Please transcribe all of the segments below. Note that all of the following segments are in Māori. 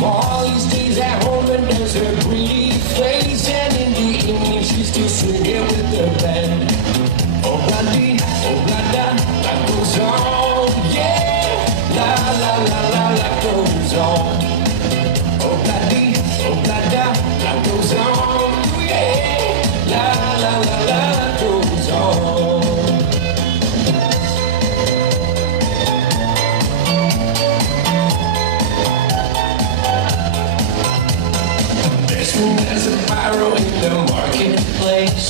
Molly stays at home and does her pretty face, and in the evening she's still singing with the band. Oh bloody, oh blada, that goes on, yeah. La la la la, that goes on. Oh bloody, oh blada, that goes on, yeah. La la la la, that goes on. There's a pyro in the marketplace.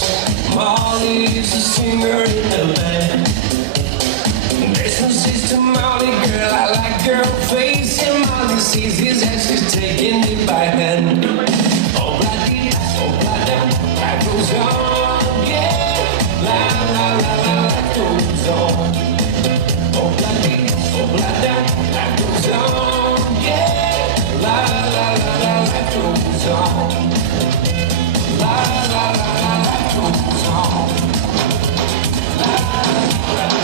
Molly is a singer in the band. This one says to Molly, girl, I like your face. And Molly sees his ass, she's taking it by hand. Oh, bloody, that goes on, yeah. La, la, la, la, that goes on. Oh, bloody, that goes on, yeah. La, la, la, la, that goes on. La, la, la, la, that goes on. La, la, la.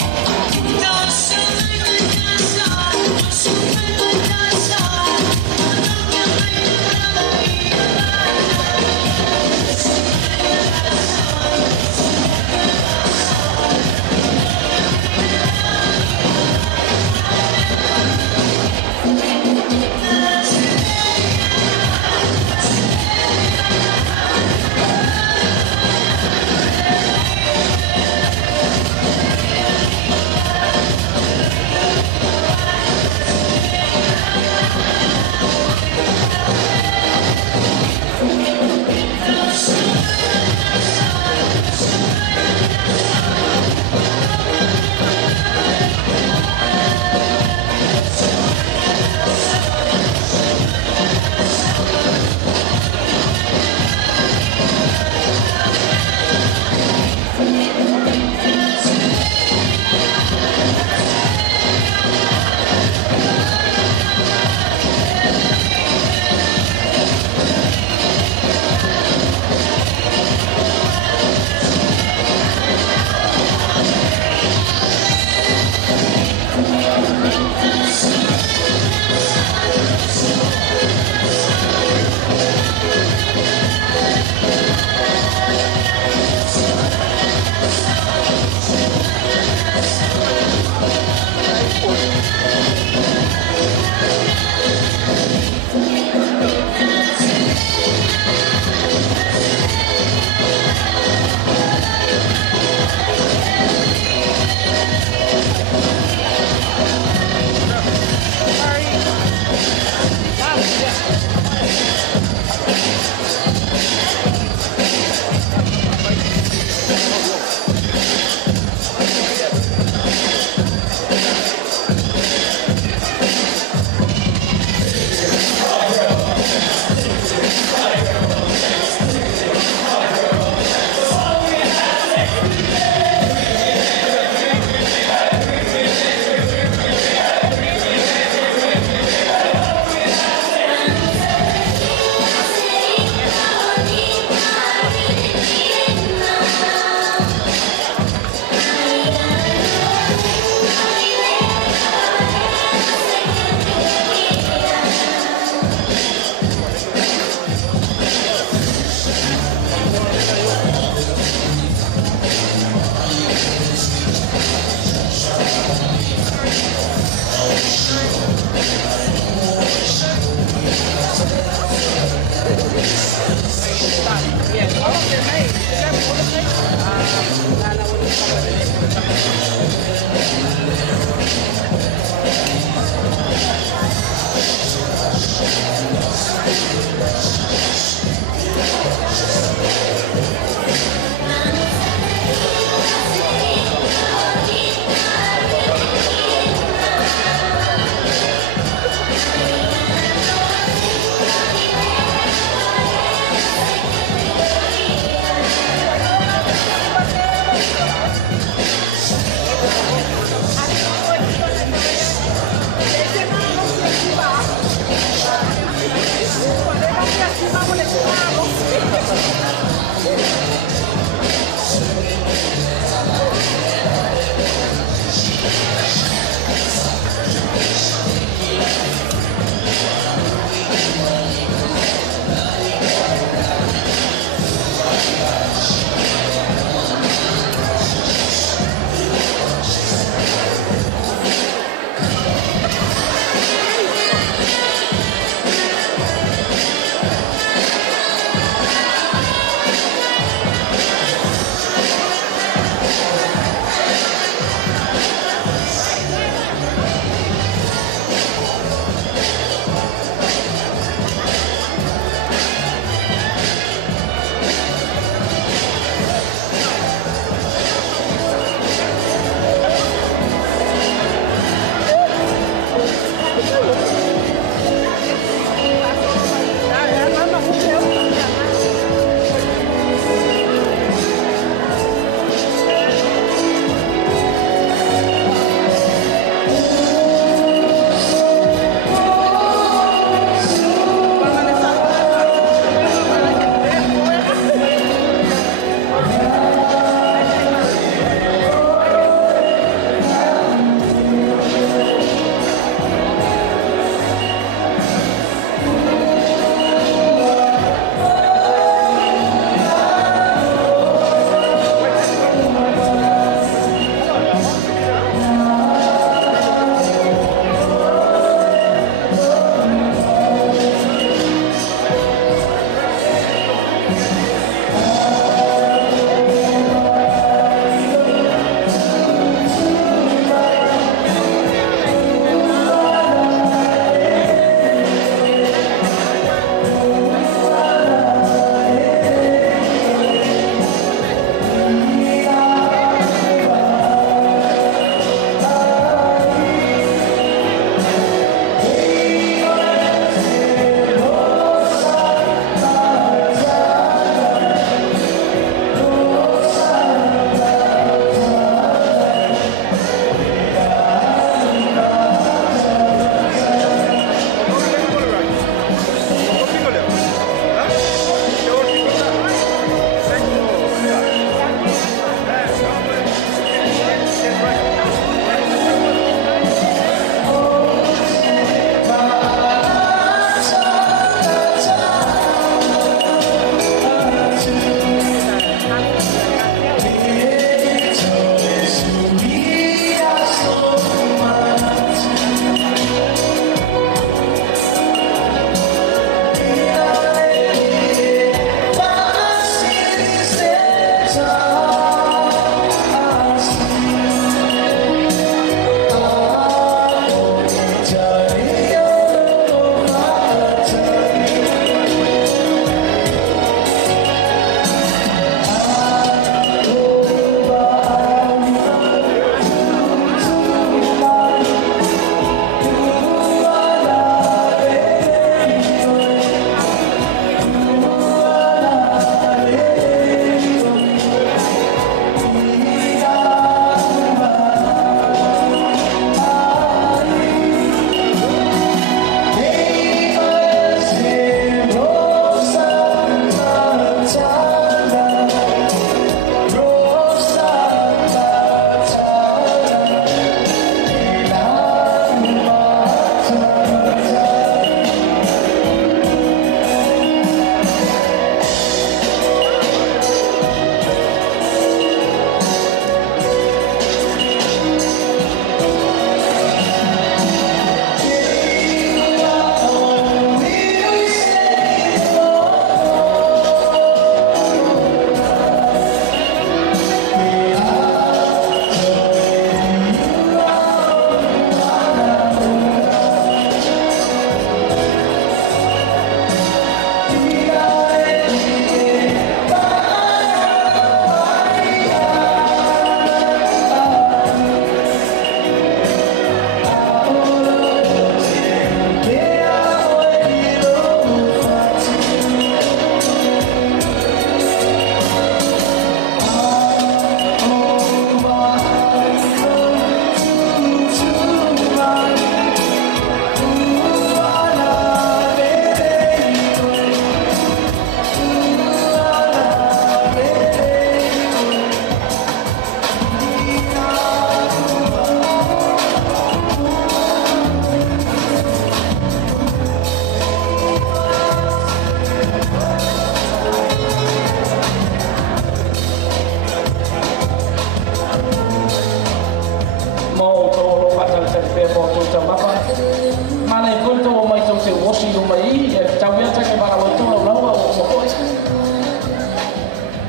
Oshi Lumai, Tawia Taka Barawatu, Lower, or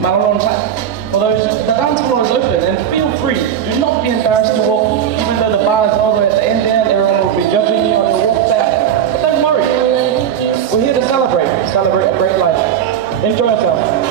Marlon. For those, the dance floor is open and feel free. Do not be embarrassed to walk, even though the bar is all the way at the end there, everyone will be judging you on your walk back. But don't worry. We're here to celebrate a great life. Enjoy yourself.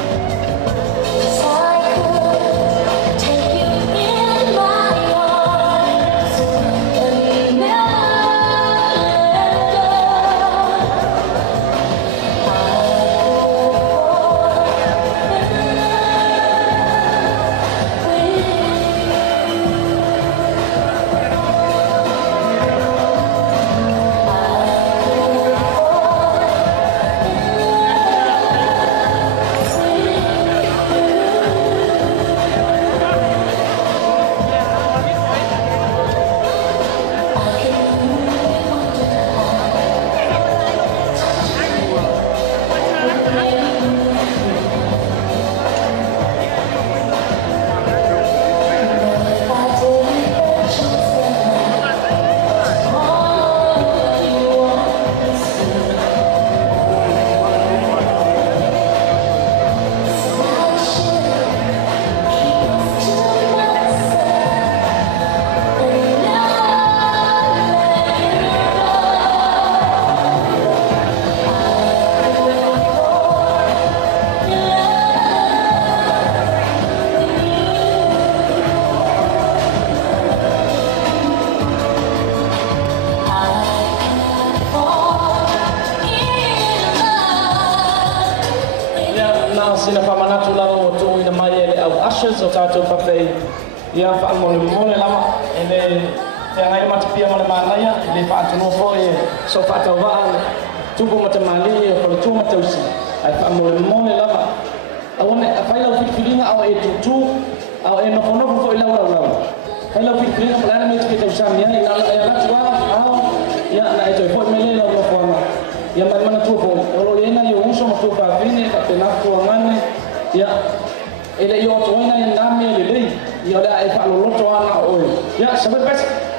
Sina whamanatu lava o tō ina mai e au ushers o tātou whawhei ia whaamole lava e le te ngai matapia mole mānaia e le whaatunu fo e so whaatau waa tupu mata mali e kore tū matausi ai whaamole lava awane a whailau whitwhiringa au e tutu au e nofo fo i lau whailau whitwhiringa malana me tuke tausami ai na e ratu au ia na e toi fo i mele lau nofo ama ia mai mana tua fo olo iena i uso ma tua whaavine ka te naku angane ia ele i o toina i nami e lelei ia lea e whaaloloto ana oi ia sabe pesa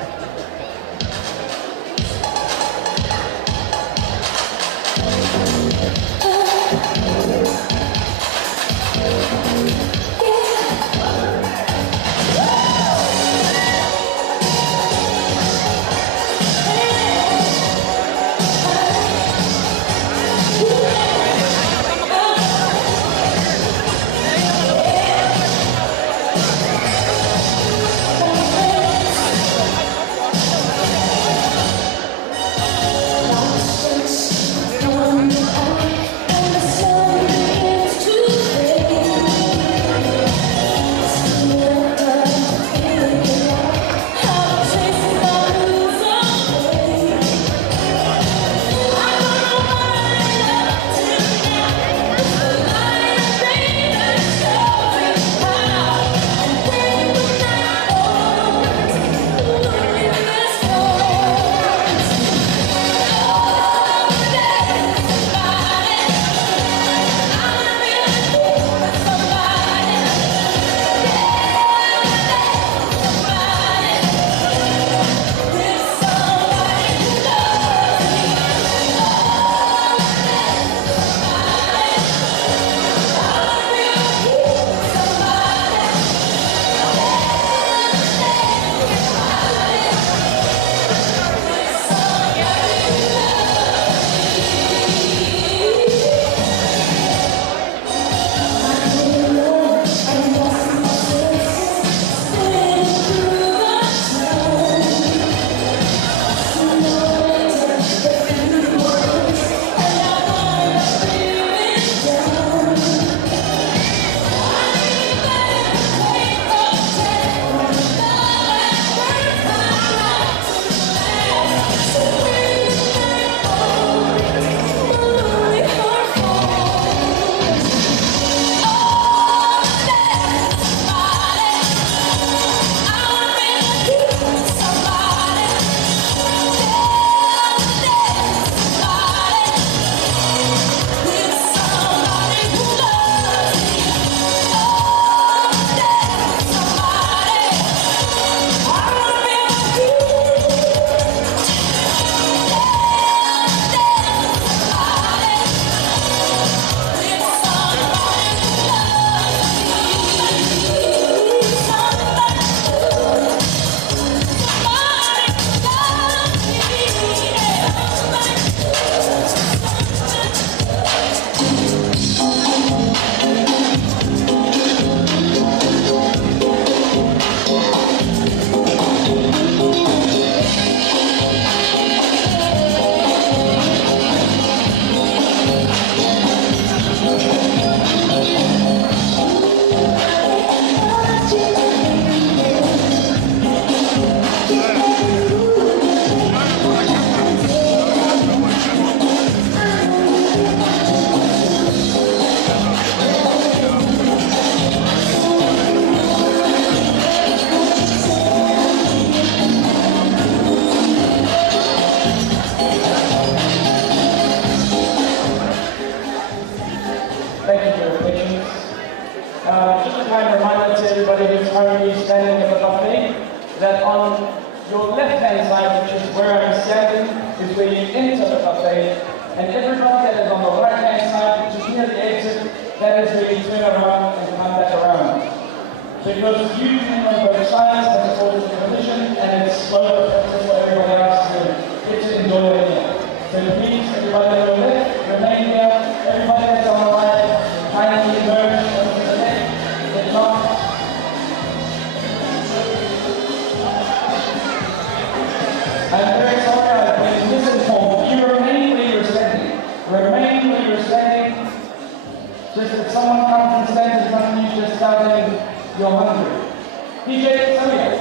everybody that is on the right-hand side, which is near the exit, that is where you turn around and come back around. Because usually on both sides, that's according to the condition, and it's slow process for everybody else to get to enjoy it here. So please, everybody on the left, remain here. Everybody that's on the right, kindly emerge onto the left, get locked. I'm very sorry, I've been misinformed. You remain where you're standing. Remain where you're standing. Just if someone comes and stands in front of you, just tell them you're hungry. DJ, come here.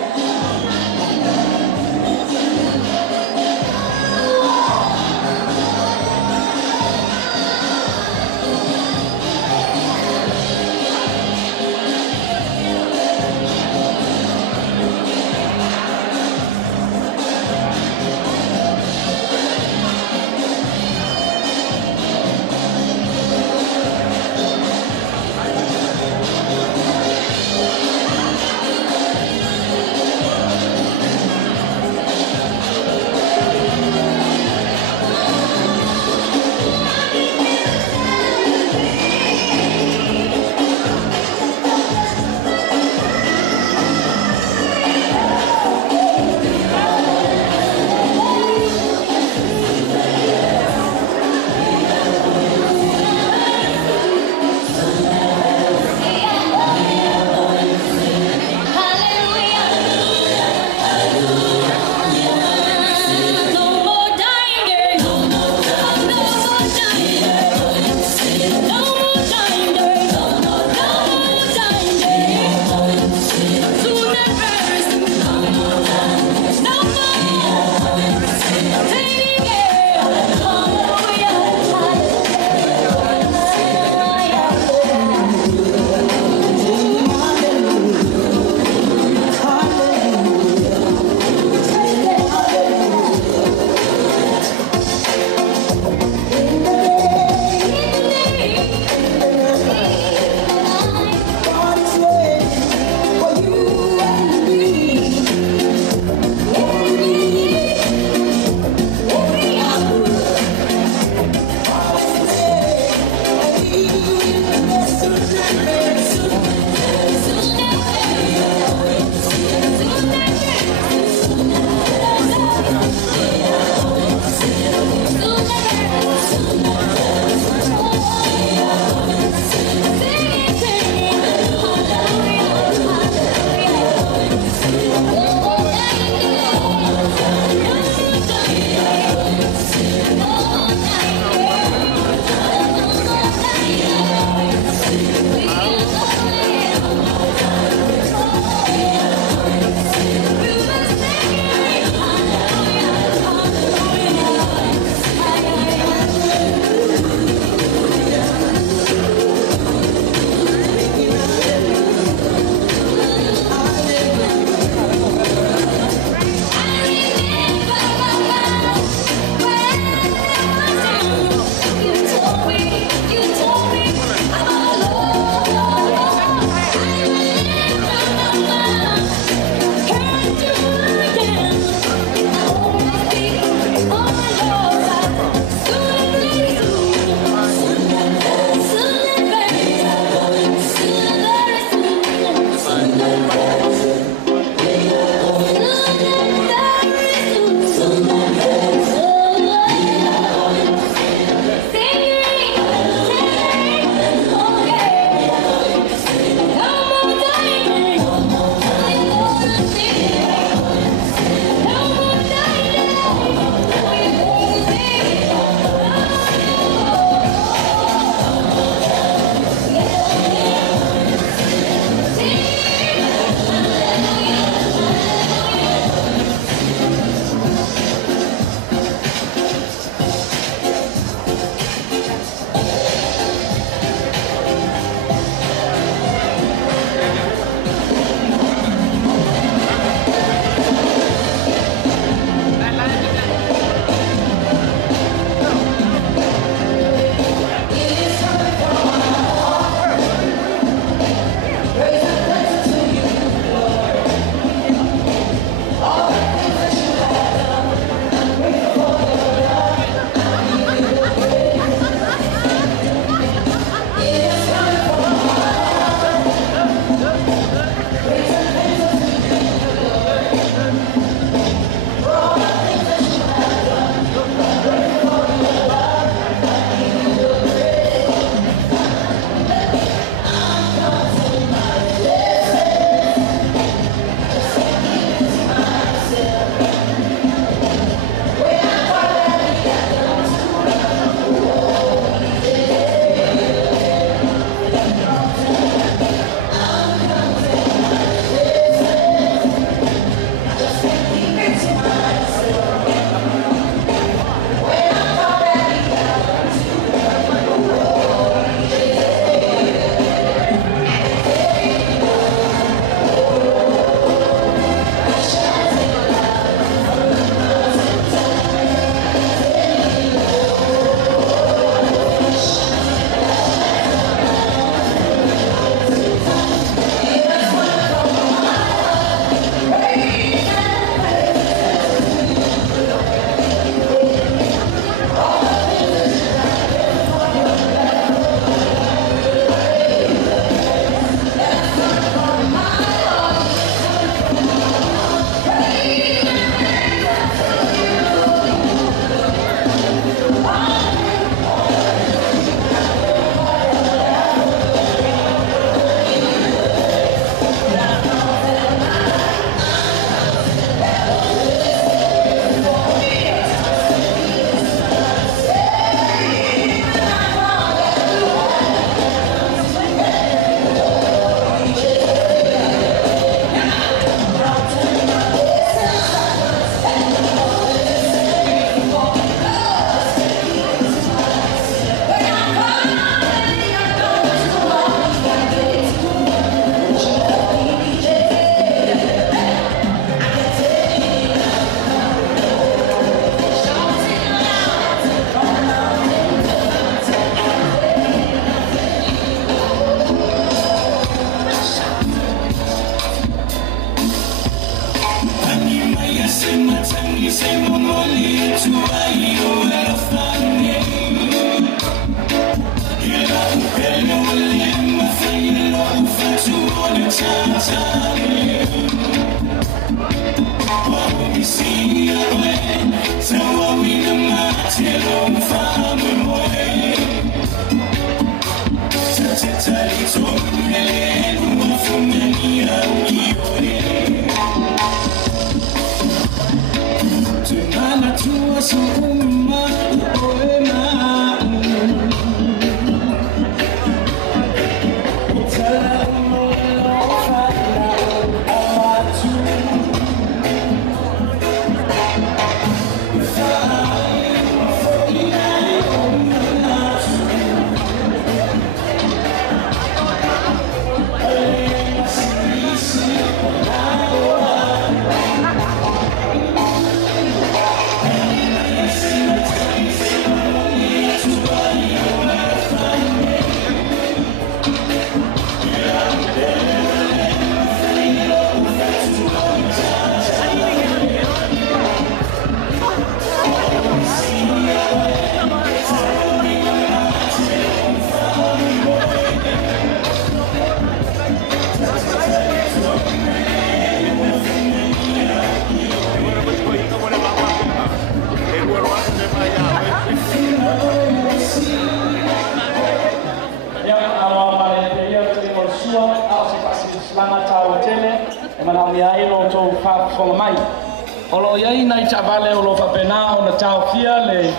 Olo yai nai chavale olo whapena o na tau fia le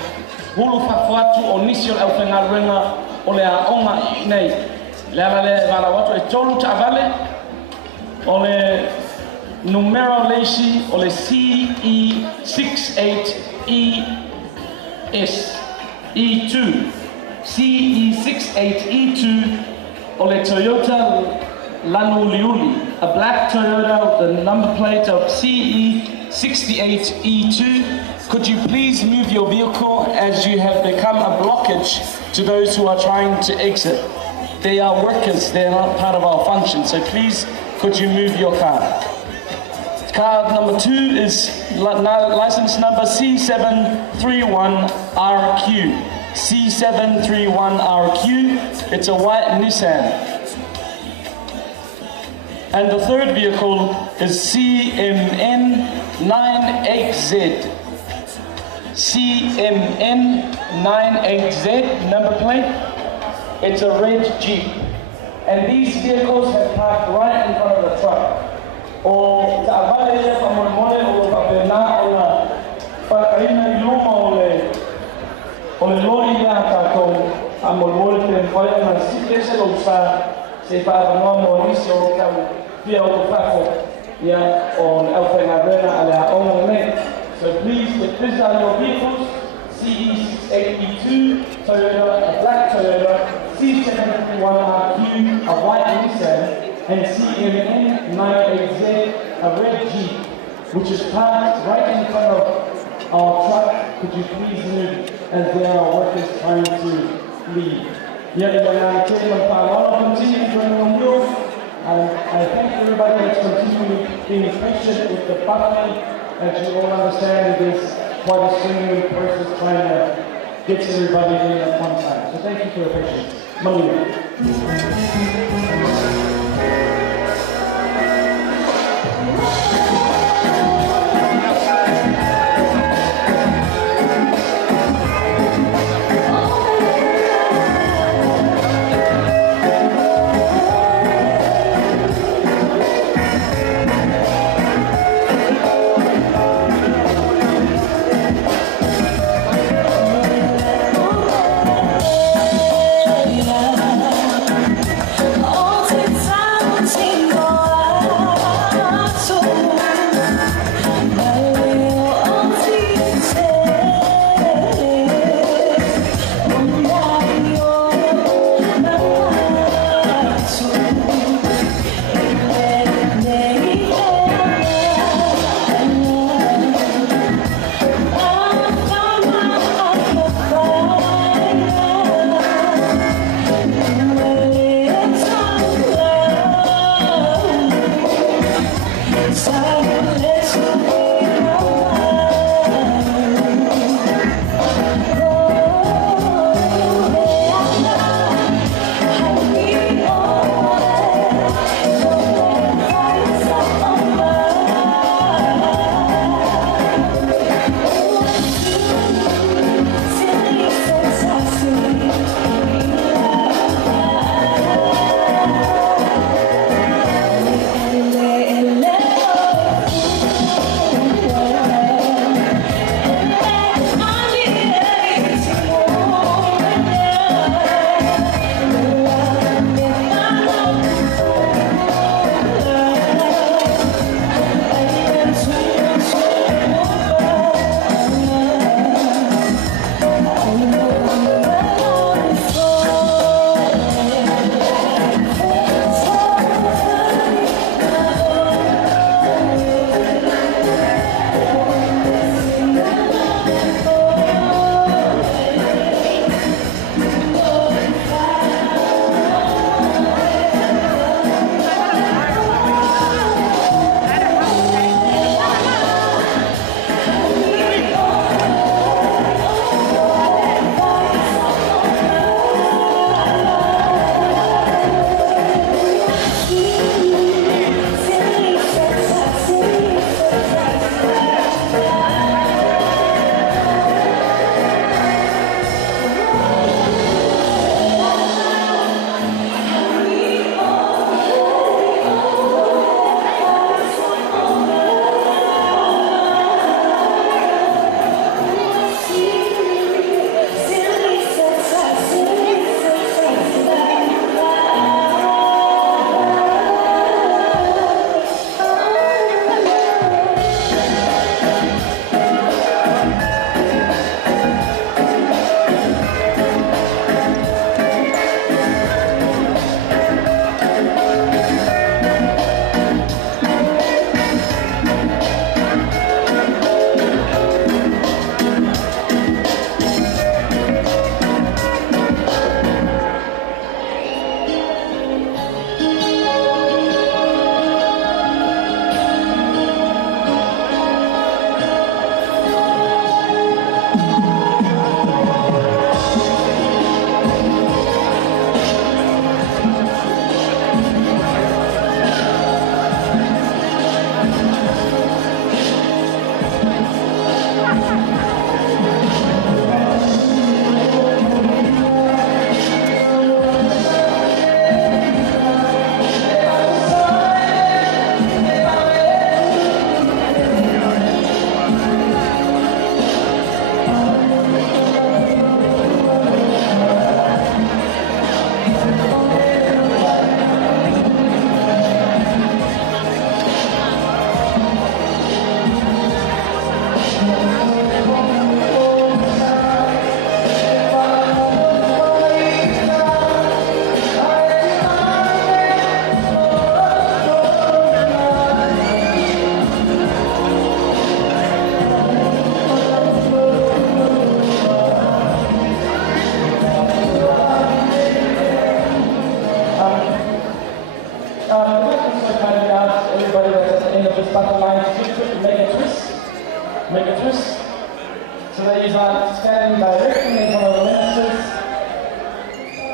hulu whawhatu o nisio au whengaruenga o le a onga i nei. Le ala le wala watu e tolu chavale o le numero leishi o le CE68ES E2 CE68E2 o le Toyota Lanu Liuli, a black Toyota with the number plate of CE68E2. Could you please move your vehicle as you have become a blockage to those who are trying to exit? They are workers, they are not part of our function, so please could you move your car? Car number 2 is license number C731RQ. C731RQ, it's a white Nissan. And the third vehicle is CMN98Z. CMN98Z number plate. It's a red Jeep. And these vehicles have parked right in front of the truck. O ta'avale ya pa Moimoi o pa pena o na whakaina I luma o le lori ya tātou a Moimoi te mwhai na sikese o sa se whaavanoa mo nisi o tau pia o whako ia o au whaingarena a le haonga nei. So please, if these are your vehicles, CE68E2 Toyota, a black Toyota, C731RQ, a white Nissan, and CMN98Z, a red Jeep, which is parked right in front of our truck. Could you please move as there are workers trying to leave? Paula continue joining on board, and I thank everybody that's continuing being patient with the buffering. As you all understand, it is quite a stringent process trying to get everybody in at one time. So thank you for your patience. Moimoi. All takes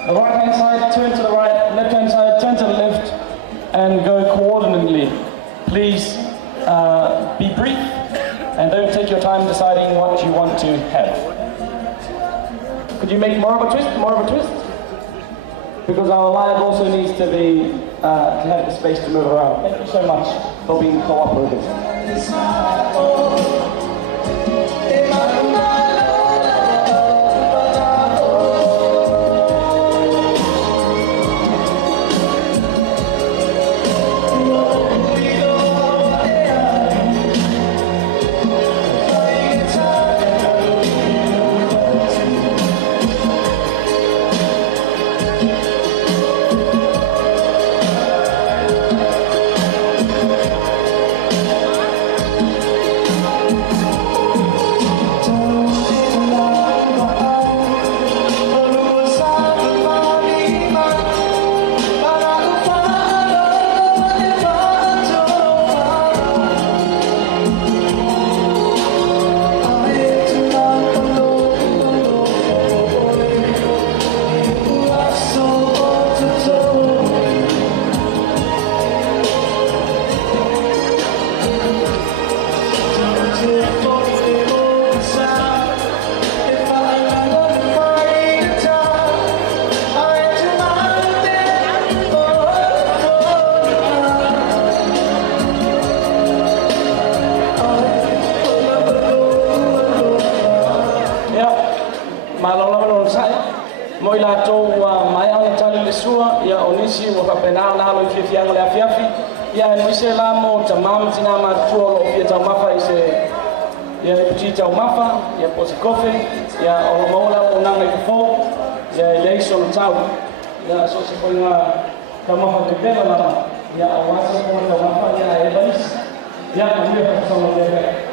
The right hand side, turn to the right, left hand side, turn to the left, and go coordinately. Please be brief and don't take your time deciding what you want to have. Could you make more of a twist? Because our live also needs to be to have the space to move around. Thank you so much for being cooperative. Moi Latu mai ana tali le sua ia onisi wa kapena na lo fiafianga le afiafi ia no se la mo tamam tina ma tuo lo fia tau mafa ise ia le piti tau mafa ia posi kofe ia o mola o nanga i fo ia le so tau ia so se poinga tau mafa te pela la ia o wasa ko tau mafa ia e balis ia ma ia ko so lo le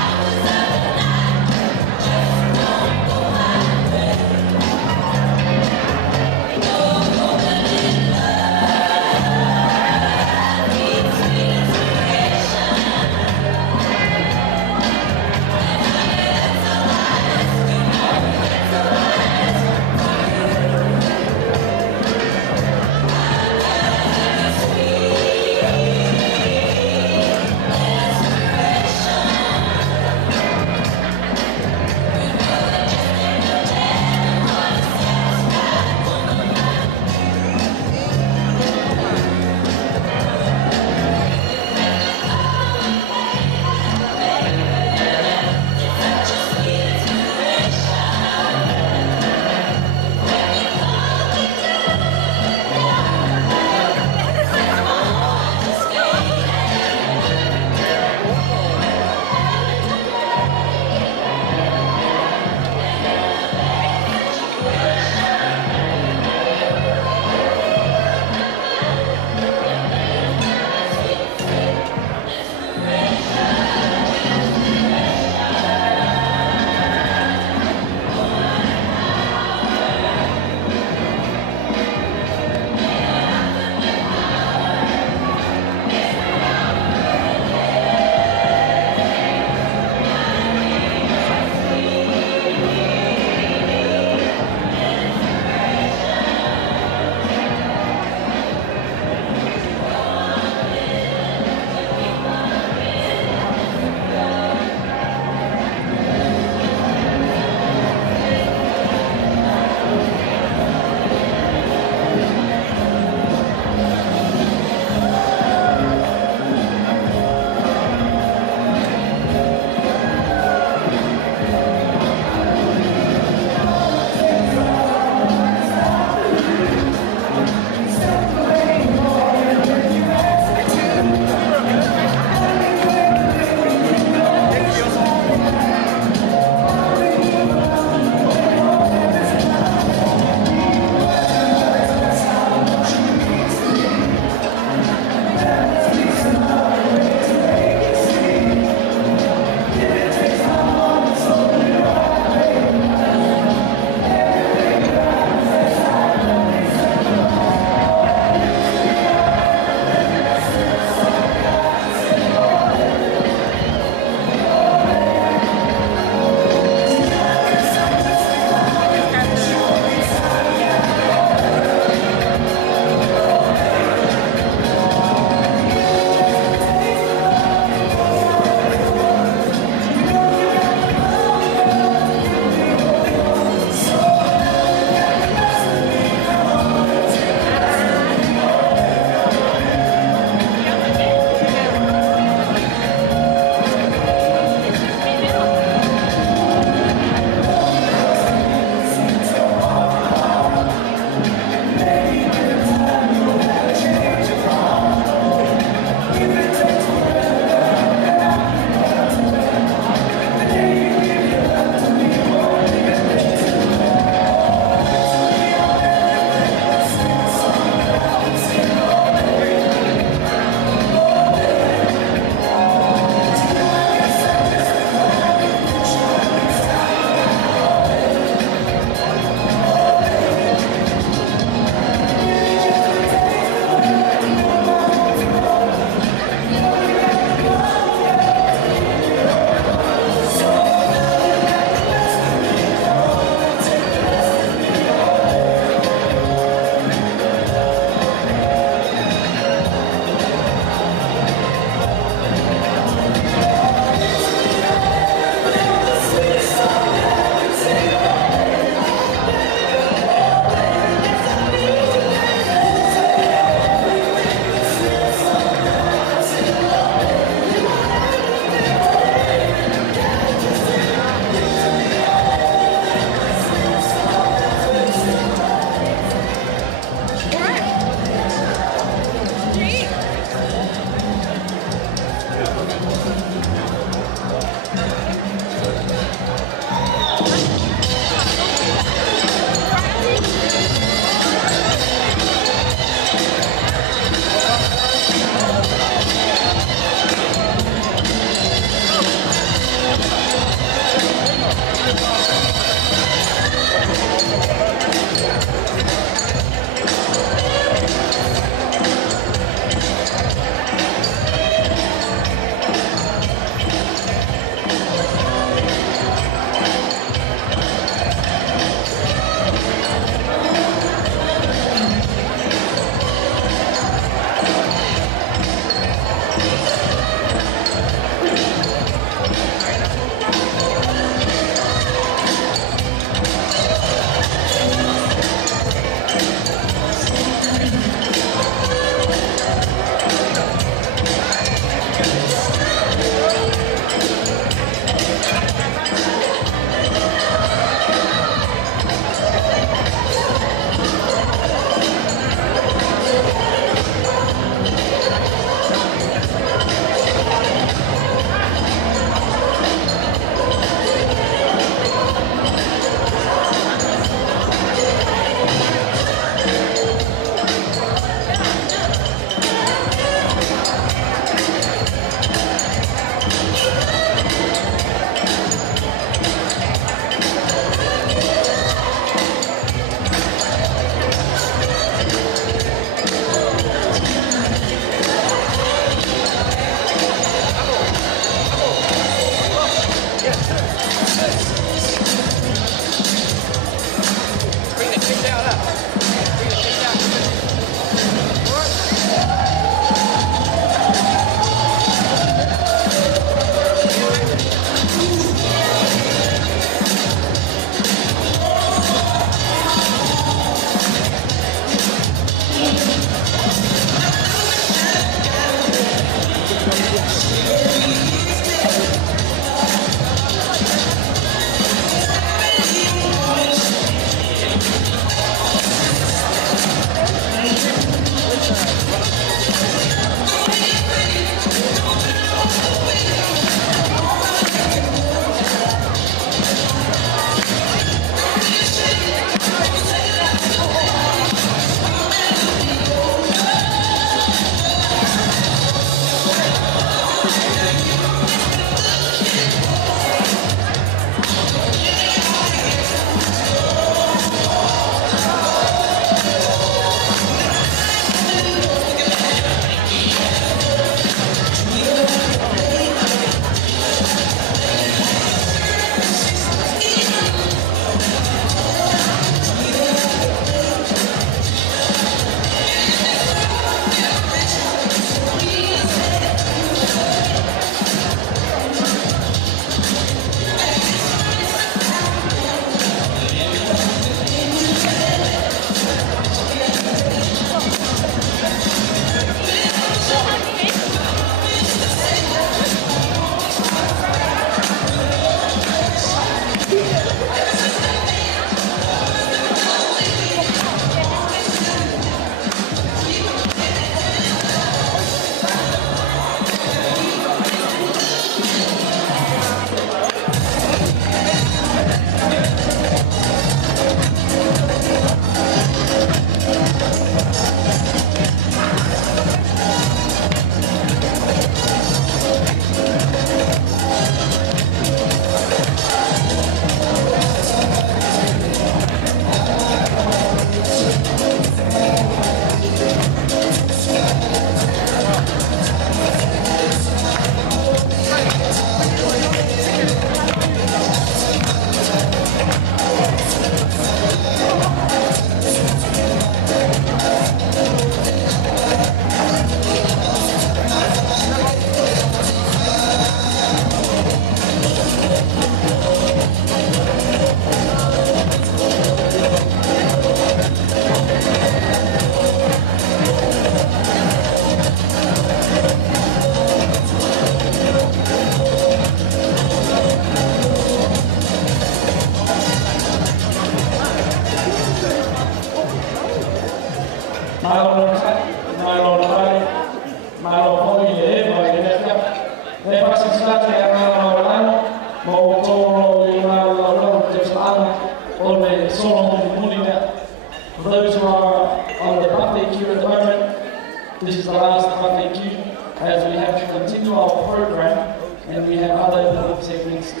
For those who are on the birthday queue at the moment, this is the last birthday queue as we have to continue our program and we have other important segments to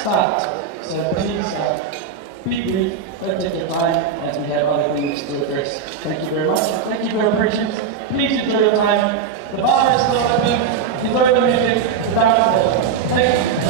start. So please be brief, don't take your time as we have other things to address. Thank you very much. Thank you for your patience. Please enjoy your time. The bar is still open. Enjoy the music. The dance is open. Thank you.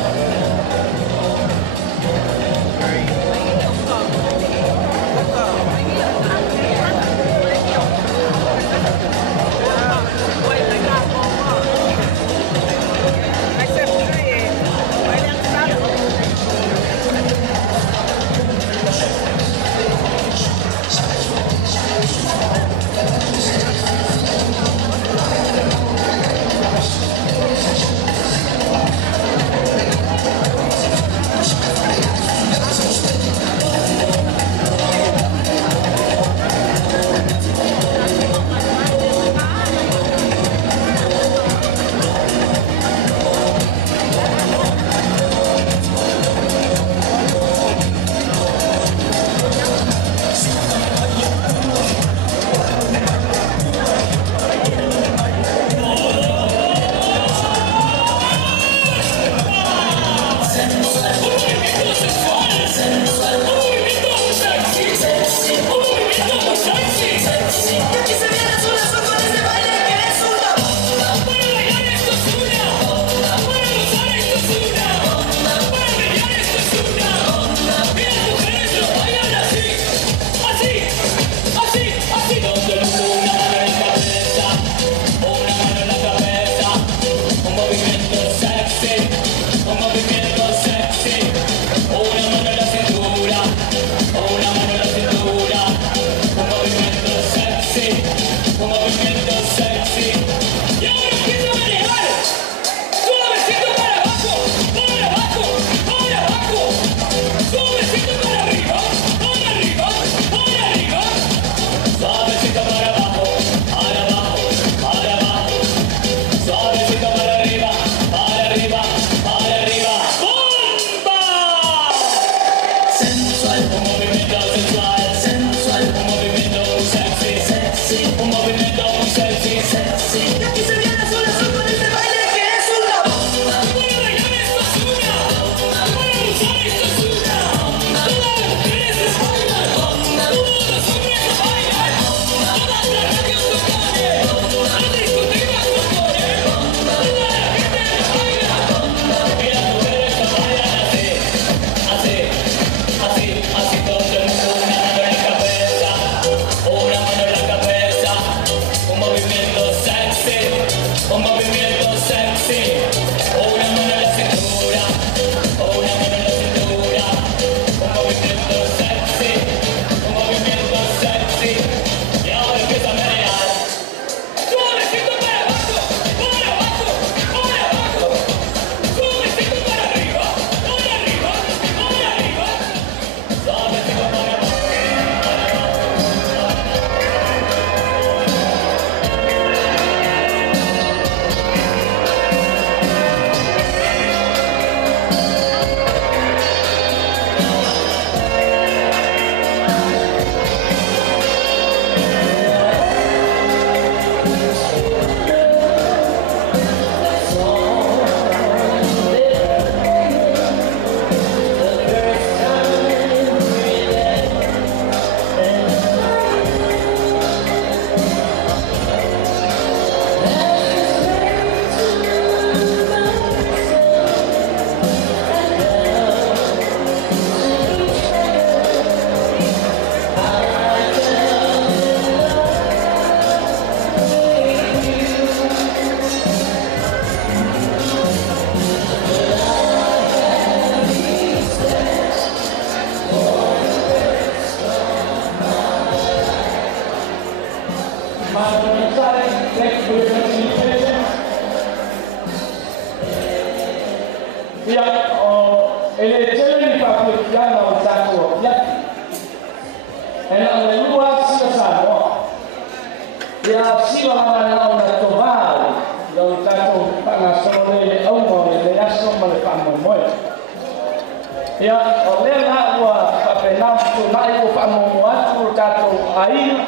ia o lea na ua whapena tunai ko whamongo atu o tātou ainga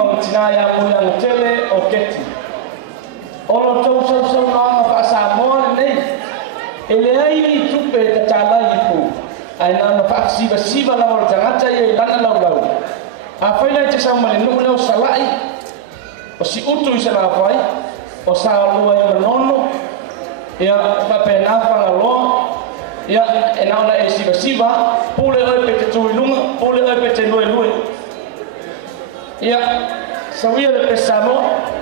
o tina ia muia tele o keti. Olo tau sau noanga whaasamoa nei, e lea i tupe ta tālai i pū. Ai nana whaakasiva lau o tangata i lana lau. A whaila te sau male nuku leo salai, o si utu i sala whai, o sa lua i manono, ia whapena whangaloa, ia e nauna e siva, pule oi pe te tuilunga, pule oi pe te lue. Ia, sawia le pe Samoa,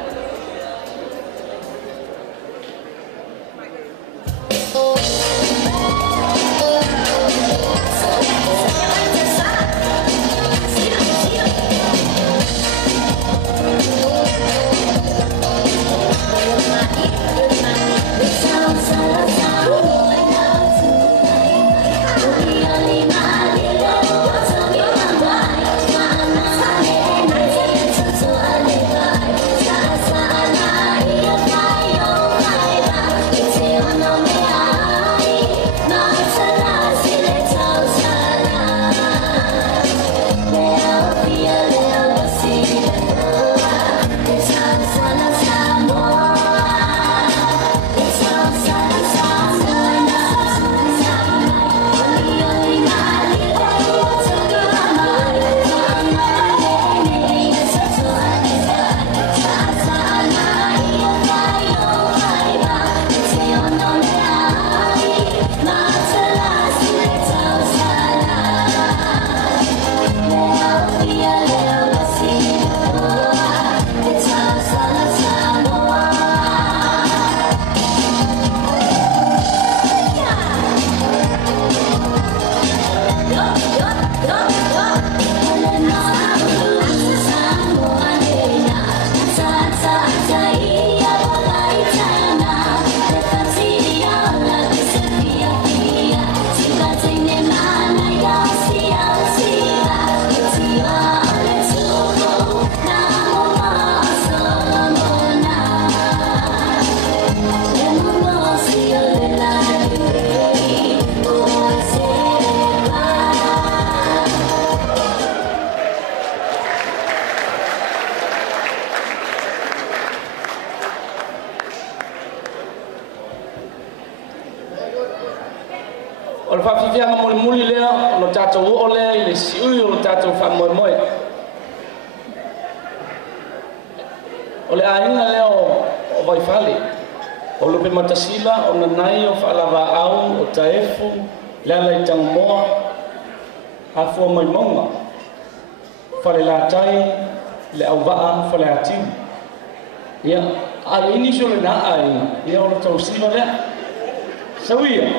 o le whawhiwhianga muli lea, no tātou o lea, i le siui o le tātou whamoemoe. O le ainga lea o Vaifale, o lupe matasila, o nanai o whaalawa au, o taefu, lea lai tangomoa, a fua maimonga. Whale la tai, le au waa, whale atiu. Ia, a inisio le na ainga, ia o le tau sima lea. Sawia.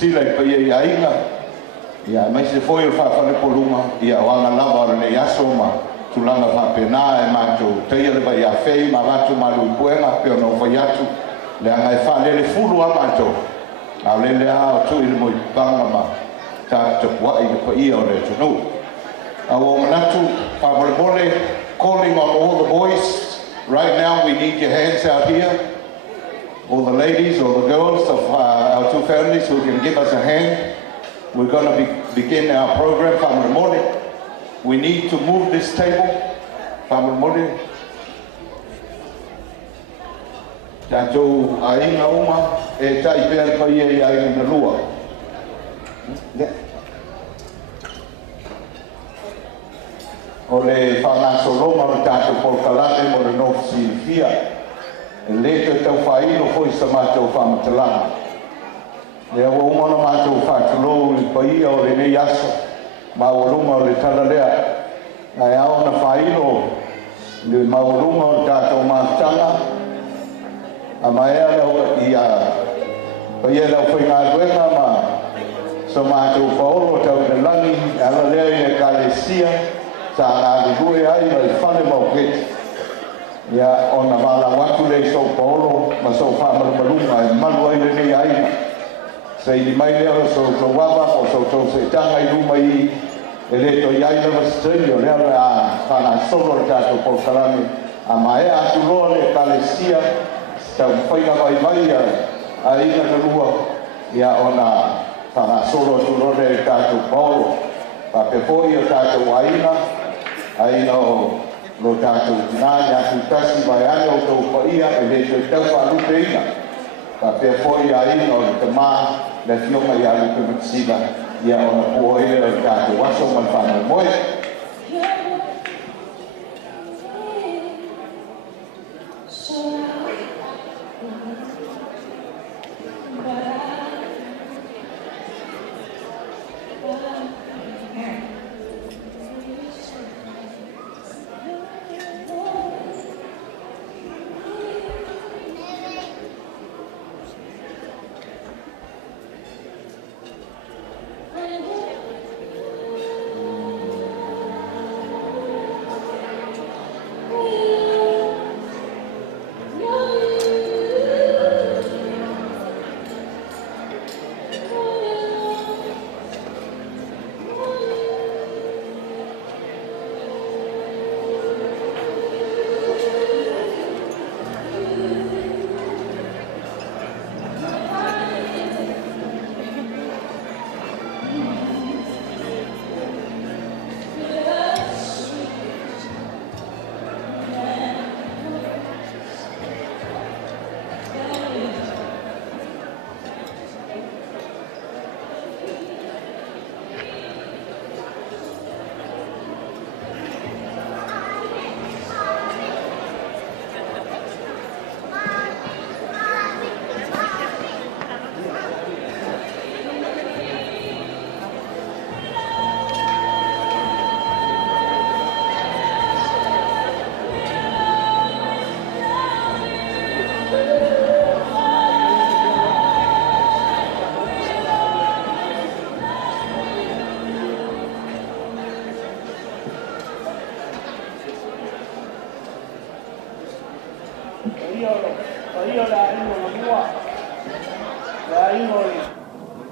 Sila i paia i ainga. Ia mai se foi o whawhare polunga. Ia wanga lava le aso ma tulanga whapena e mātou. Teia le vai a whei ma mātou malu i puenga peo no whai atu. Le angai whale le fulu a mātou. A le a o tui le moi panga ma. Ta tapua i le paia o le tunu. A o manatu whawhare pole calling on all the boys. Right now we need your hands out here. All the ladies or the girls of our two families who can give us a hand. We're going to begin our program. Family morning. We need to move this table. Family morning. Tātou ainga uma e tai pēr pai e ainga na lua. O le whangaso loma o tātou polkalane mo le nofisi fia. Le te tau whaino foi sa mātou whamatalanga. Le awa umana mātou whātalo i paia o le nei aso. Maurunga o le talalea. Nai ao na whaino le maurunga o tātou mātanga. A maea lau i a paia lau whainga ruenga ma sa mātou whaoro tau le langi. Ala lea i e kālesia. Sa ngā rue ai mai whane mau keti. Ia ona wala watu le so Paolo ma so whamara malunga e malu ai le nei aina. Se ili mai leo so to waba o so to se tanga i luma i e le to i aina Australia lea le a whana solo tato polkalame a mae atu loa le kalesia tau whainga vai a ina na lua ia ona whana solo tu loa le tato Paolo pa pefoi o tato aina aina o lo tātou tina, ia tu tasi vai ana o tau paia, e le tau whalupe ina. Ka pia fōi a ina o te mā, le fionga i alupe matsila, ia o na pua ina o tātou waso man whanau moe.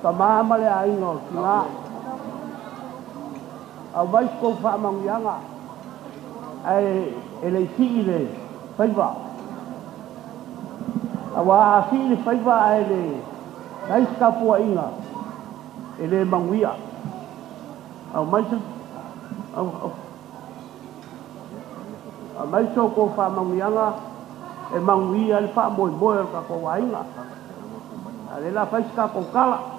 Tamama le aingo nga au vai ko fa mangianga ai ele sile faiva awa sile faiva ele nai skapua inga ele mangia au mai so ko fa mangianga e mangia le fa moimoi ka ko wainga ale la fai ska ko kala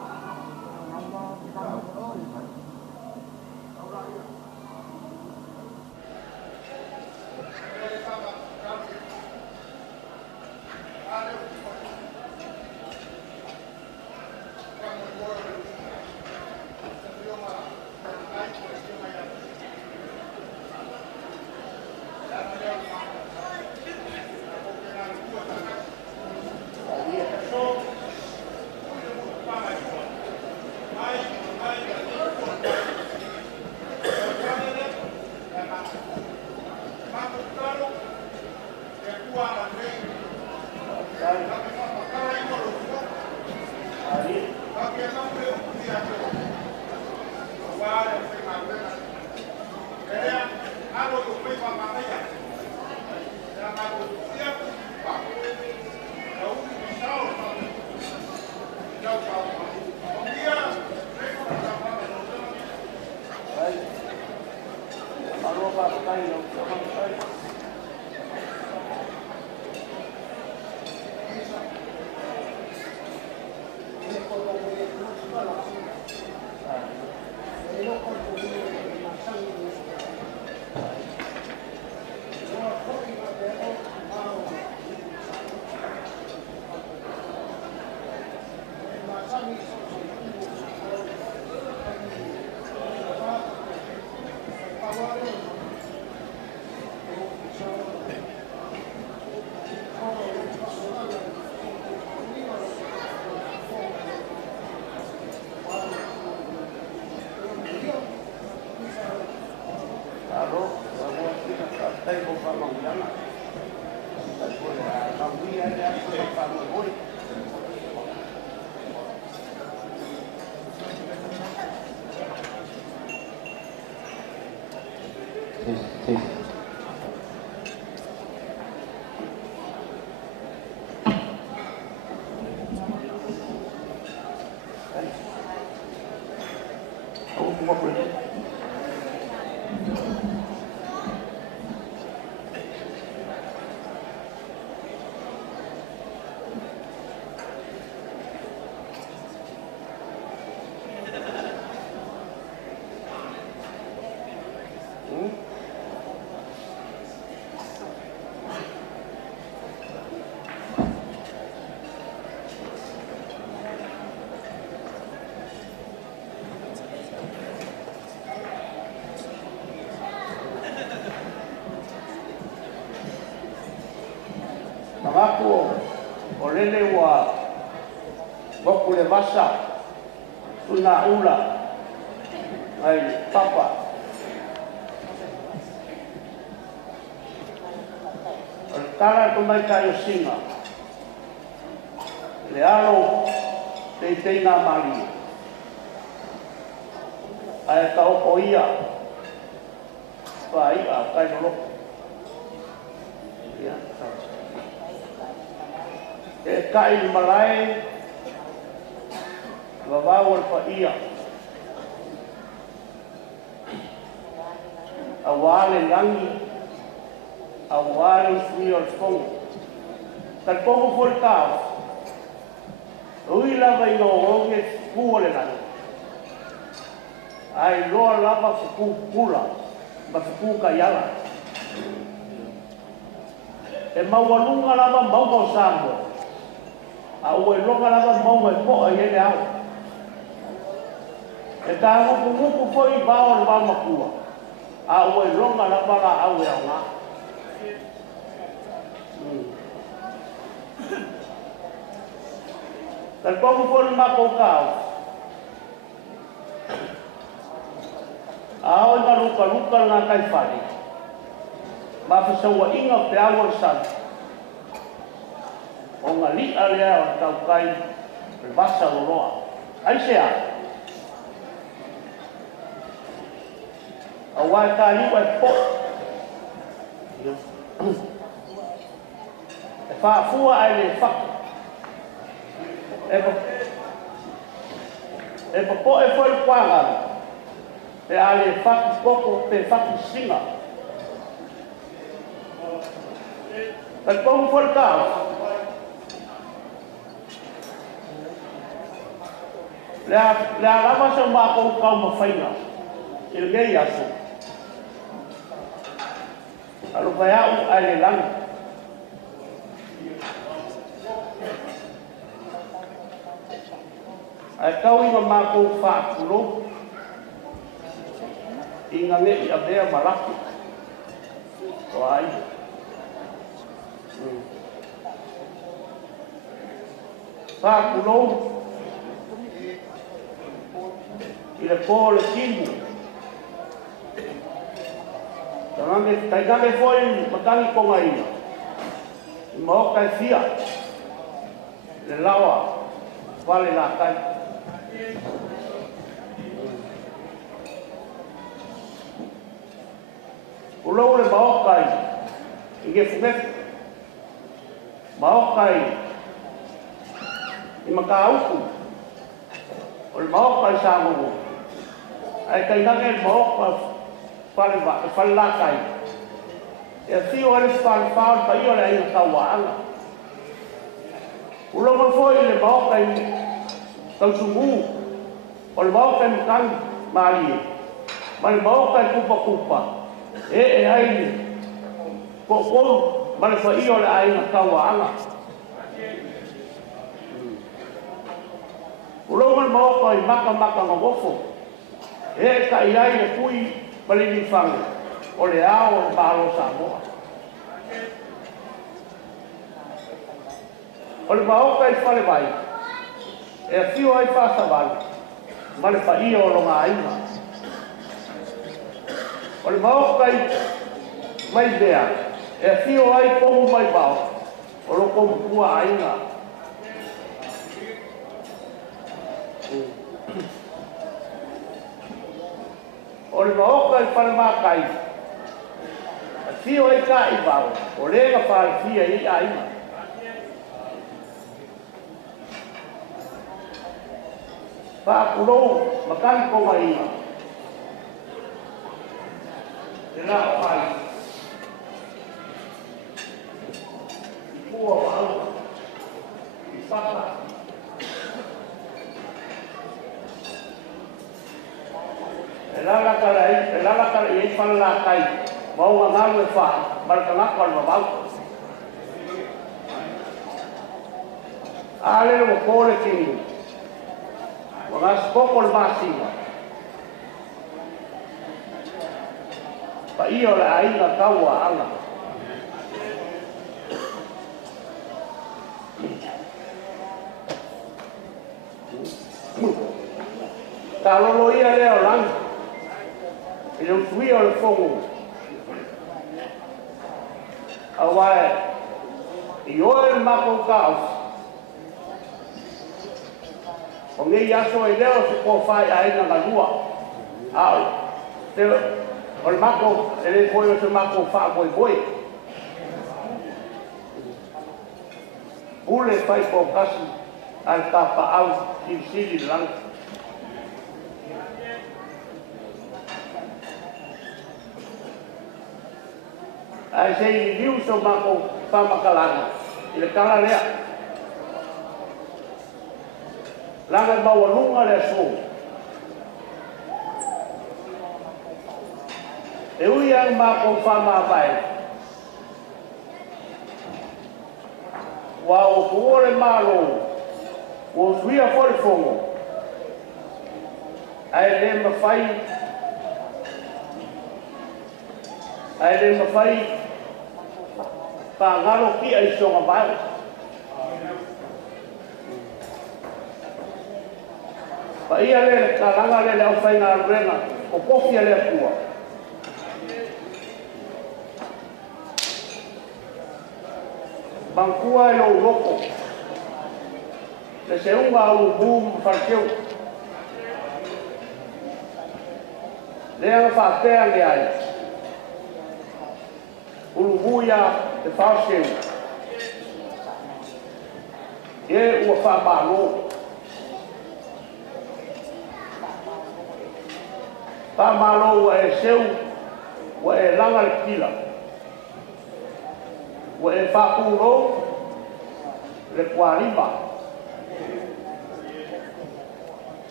Mangako o lele wa moku le masa tuna ula ai papa o tara to mai kai o singa le alo te teina mali ai ta o ia vai a kai no ya e kai malai wawawal pa ia awale langi awale sui al spongo tal pongo for caos ui lava i no onge kuole nani ai loa lava fuku kula ma fuku kayala e maualunga lava maumau sambo a ue longa lava mau e po e ele au e ta ngupu foi bao le bao makua a ue longa lava la au e au nga tal pongo foi mako kao a oi maruka nga kai fari ma fisaua inga pe awal san o nga li alea o tau kai basa loloa. Ai sea. Awai tali wa po. E fa fua ai le fa. E po e foi kwanga. E ale fa koko pe fa singa. Ka pong for ka. La lava sa mako ka mo faina. Il gay aso. Alo kaya ale lang. Ai kau inga mako fa kulo. Inga nge I abea malaki. Wai. Fa kulo. I le po le kimu. Taigame foi matangi konga ina. I mao kai fia. Le lawa. Vale la kai. Ulo le mao kai. I fumet. Mao kai. I makauku. O le mao kai sa mo. Ai kai nage mao fale la kai. E fio ale fale pa io le ai kawaanga. Ulo mo foi le mao kai tau sungu. O le mao kai mkan mali. Ma le mao kai kupa. E ai ko ma le fa io le ai kawaanga. Ulo mo mao kai maka ngofo. E ka iai le kui palini fangu. O le ao o palo Samoa. O le maoka I fale vai. E a fio ai pasa vale. Ma le pa ia o longa aina. O le maoka I mai bea. E a fio ai komu mai bao. O lo komu kua aina. O le maoka I fale makai. A fio ai ka I bao. O lega fale fia I aina. Whākuro, makani konga ina. Te rā whai. I kua wau. I whaka. E lalakara I whala la kai. Maunga ngaru e wha. Marika ngakwa ma wau. Ālero mo kore kingu. Wagas pokol masinga. Pa iyo la ainga kaua anga. Ta lolo ia leo lang. Ilo tui o le fongu. Awae. I oe mako kaos. O ngai aso e leo se ko fai aina na lua. Au. Te o le mako, ele foi o se mako fa boi. Ule fai ko kasi al tapa au I sili lang. Ai sei liu so mako fa makalanga. Ile kala lea. Langa bawa lunga le so. E ui ang mako whama vai. Wa o kuore malo. O suia fore fongo. Ai le mawhai. Ai le mawhai. Pa ngaro ki ai songa vai. Pa ia le kalanga le au whainga renga, o kofia le kua. Bangkua e o roko. le se unga u boom farkeu le anga fa pea le ai ulubuya te farkeu e ua fa malo fa malo ua e seu ua e langa le kila ua e fa kuro le kuarima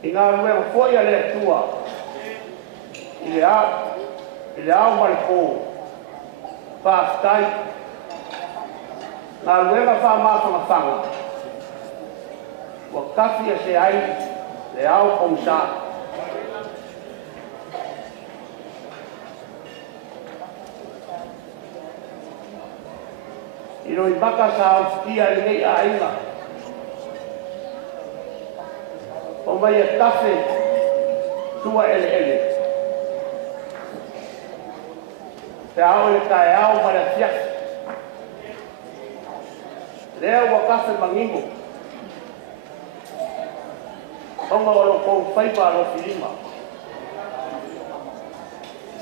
i ngā ruenga foi a le atua i le au ma le kō whāstai ngā ruenga whamāwhangawhanga ua kafi a se ai le au kongsa i roi maka sa au whikia i nei a inga o mai e tafe tua ele ele. Te ao e tae ao ma le fiasi. Lea ua kafe mangingo. Onga o lo kou whaipa alo whilima.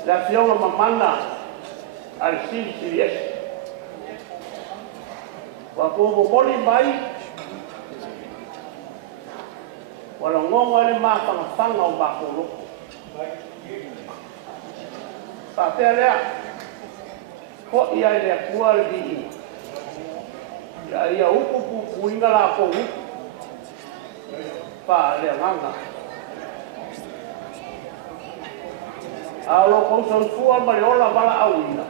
Lea fionga mamana al siri siri esi. Wa kou boli mai wala ngonga le mawhangawhanga o makoro. Pātea lea, ko ia lea kua le di ina. Ia upu pupu inga la ko upu. Pā lea nganga. Alo kousa usua ma le ola wala au ina.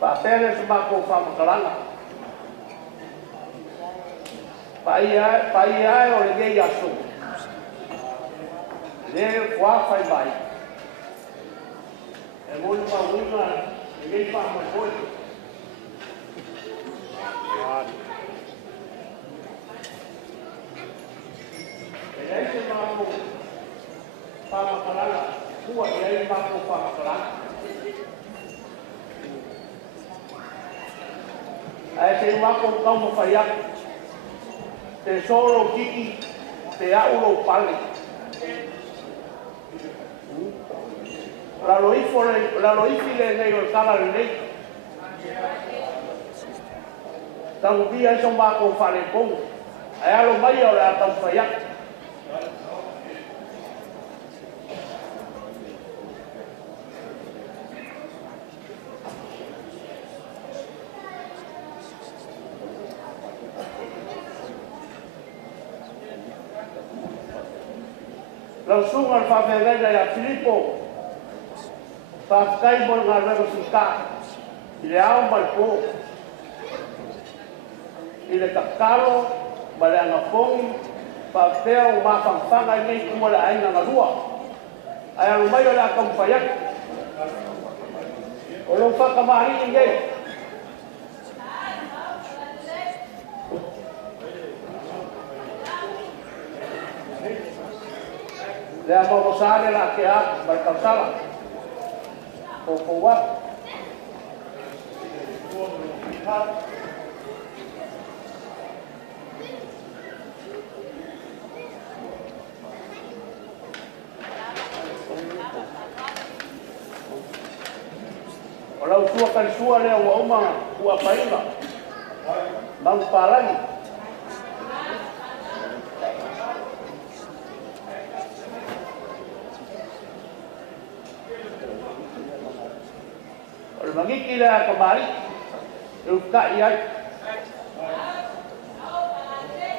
Pātea lea se mako whamakaranga. Pai ai o le gei aso. Le whawhai mai. E mōni whawinga le gei whamakoi. E lei se mako whamakaranga. Kua e ai mako whamakaranga. Ai se mako kauma whai aku. Te solo kiki, te aulo pale. La loifi le nei o kala le nei. Tangu bia iso mako whare kongu. Ai alo mai o le atau whaiak. Lau sunga al whawhenga ia Filipo, whawhekai mo ngā rego sika, i le ao mai pō, i le kakalo, ma le angafongi, whawhea o mawhangwhanga i nei kuma le ainga ngā rua. Ai anu mai o le akam whaiaki. O lo whakamari i ngei. Lea mawasare la ke a mai kausala. O koua. O lau tua karisua lea ua uma ua painga. Mau palani. Mangiki le kamari, e ukai ai.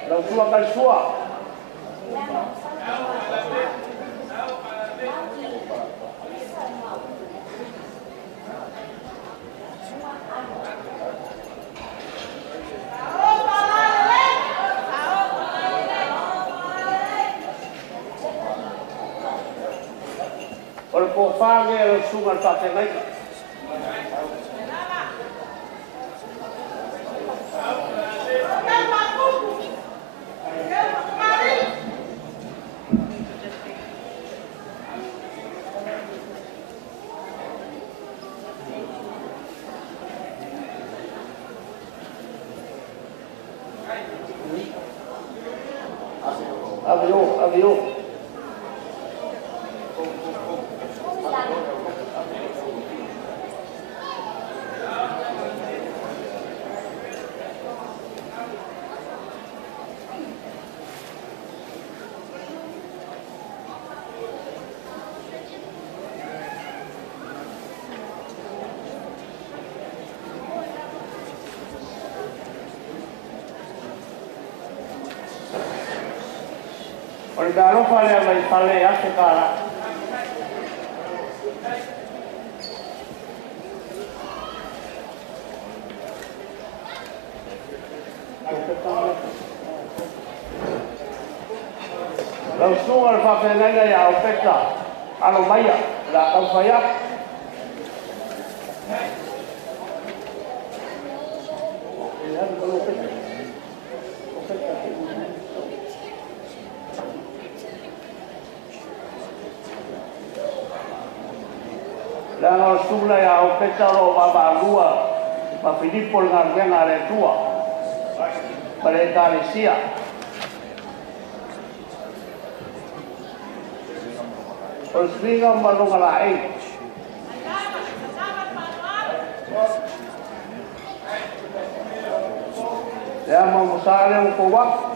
Lau tua karisua. Ora po whange e sunga tatengaika. Leo. Ora dalo fale a Vaifale a se cara. Lau sunga le whawhenanga ia o peta alo maia, la au whaia. La no sula ia o peta lo babalua, ma Filippo ngā le tua, ma le Talesia. O svinga malunga la ei. Ya mau musale un kowa.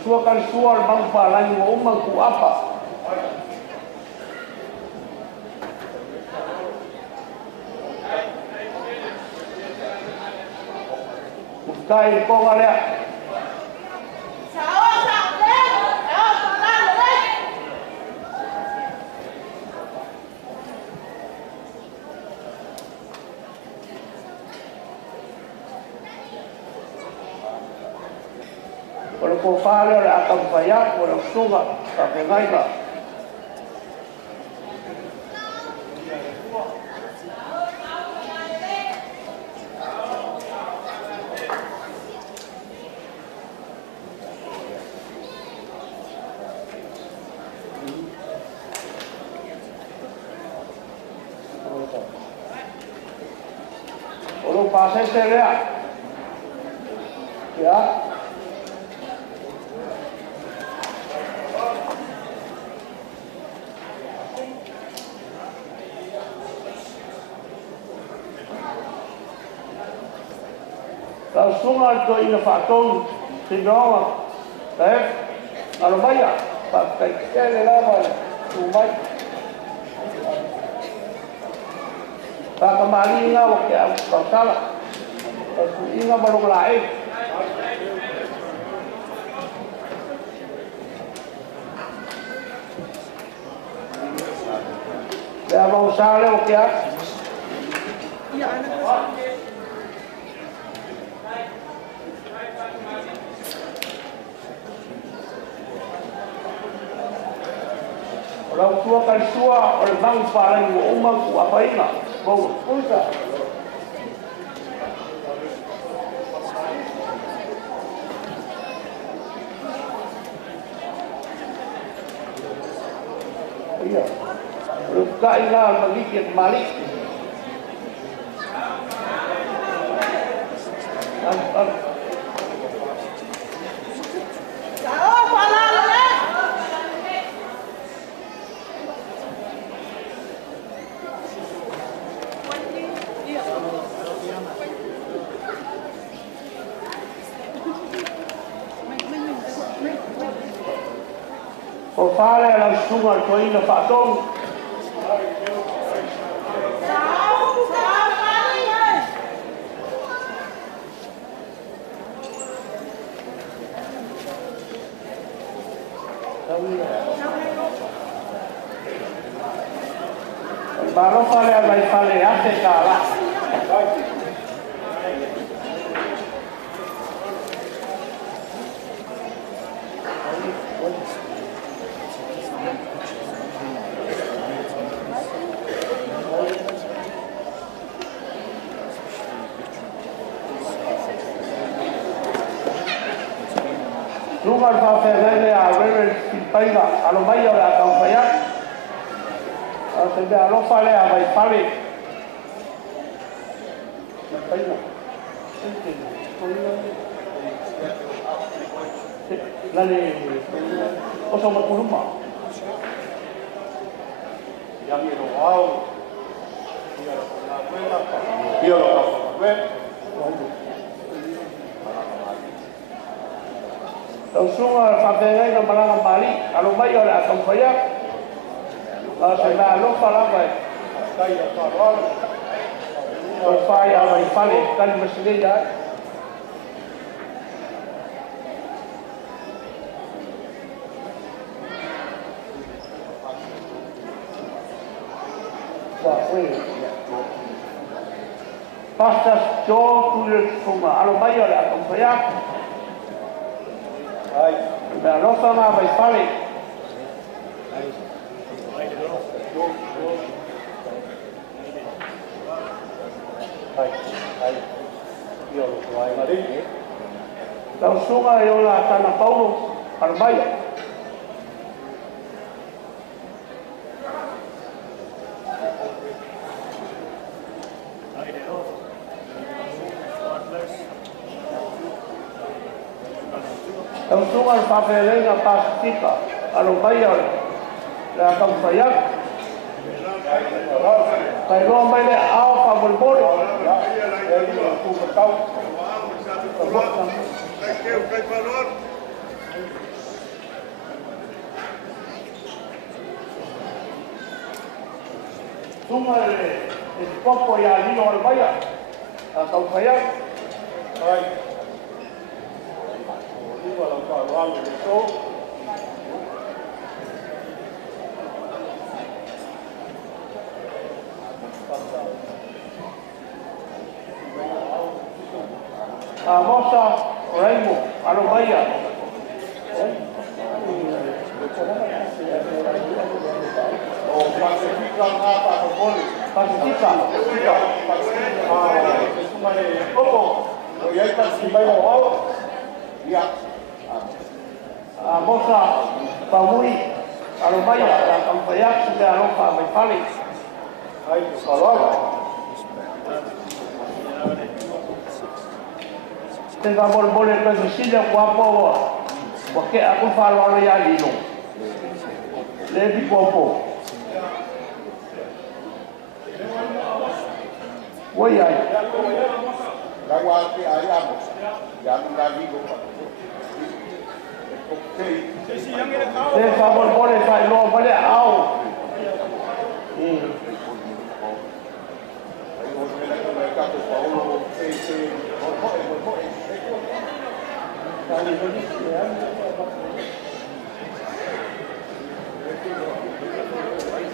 Sua kan sua bang palang mo umang ku apa? Bukai ko ngale. Sawa sakle, sawa sakle. Kalau kau faham orang akan bayar orang sungai tak kenai lah. Orang pasal saya, ya. Kalau sungai tu ina faton sinoa, kalau banyak pakai kele lama sungai. Tak kembali ingat waktu yang salah, ingat baru lain. Dia mau salah waktu ya. Orang tua kan tua, orang bang paling umang ku apa ini? Bau pulsa. Iya. Luka ina bagi kita kembali. Vaifale langsung al tuoi na fatong. Baru Vaifale ya sekarang. sunga fa fe nai a rere painga alo mai ora ka faya a se be alo fale a Vaifale painga lale o so ma kuluma ya mi ro au io lo tau sunga whawhengai na maranga mali, alo mai o le a kampaya, a se na alofa la mai, kai a wharoalo, o whai a Vaifale, kani masinei ai. Pastas jo kulir sunga, alo mai o le a kampaya, da rosa ma Vaifale tau sunga e ola tana Paula Armaia tau sunga e whawhelenga Pasifika alo mai ole le a kampaya kai roa mai le ao whamorimori sunga e popo ia lino alo mai a kampaya a mosa Raimo alo mai o Pasifika na Papoli Pasifika sunga e popo o ia Pasifika o ia a mosa Pamui alo mai a kampaya se alo pa Vaifale ai Taulaga tenga bol ka sila kwa po wa ke ako falo ya lino le di popo woi ai la wa ke ai amo ya na vigo se favor bol sai lo vale au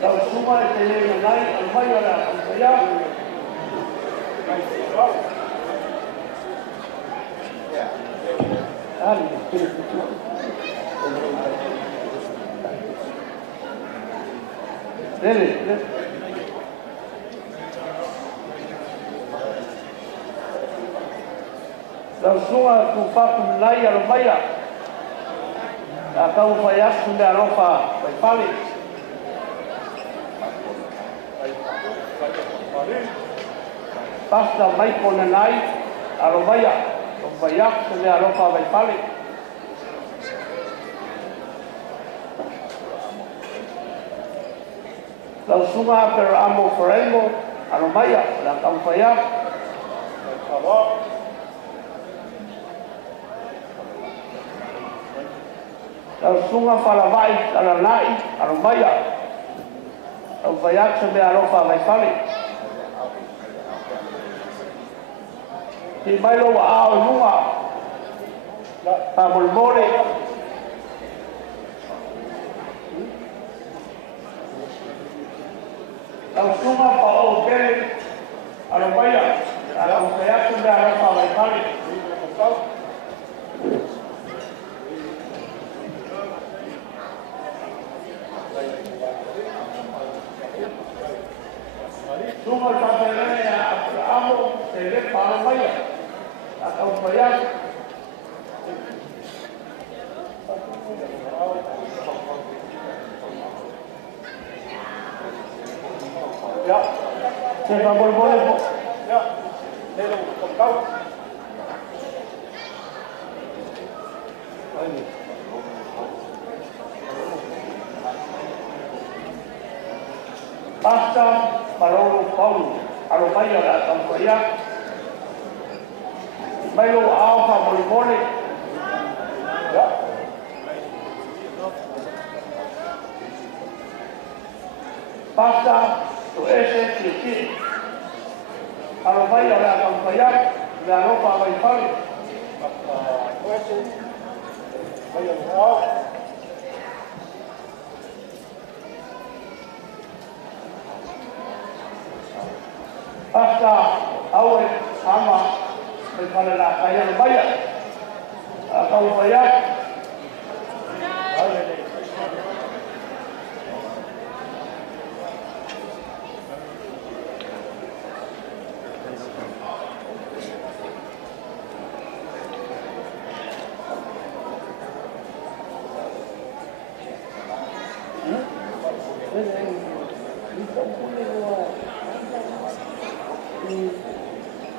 tau sunga e te lena nai al mai ora kampaya Dele, tau sunga tu papu nai alo mai a kau fai aku le alofa Vaifale pasta mai kona nai alo mai a fai aku le alofa Vaifale tau sunga per amo forengo alo mai a la kau fai aku tau sunga falavai talanai alo mai a tau fai aku le alofa Vaifale ti mai lo ao lunga pa molmore tau sunga pa o kere alo mai a tau fai aku le alofa Vaifale sunga whawhengai a amo te le pāra mai a kaupaya Ya. Saya boleh po. Ya. Hello, kau. Basta Paula Paula, alo maya la tampaya. Mayo alfa Moimoi. Ya. Basta tu ese alo maya la tampaya, la ropa Vaifale. Basta awe sama Vaifale la kaya baya. Atau baya.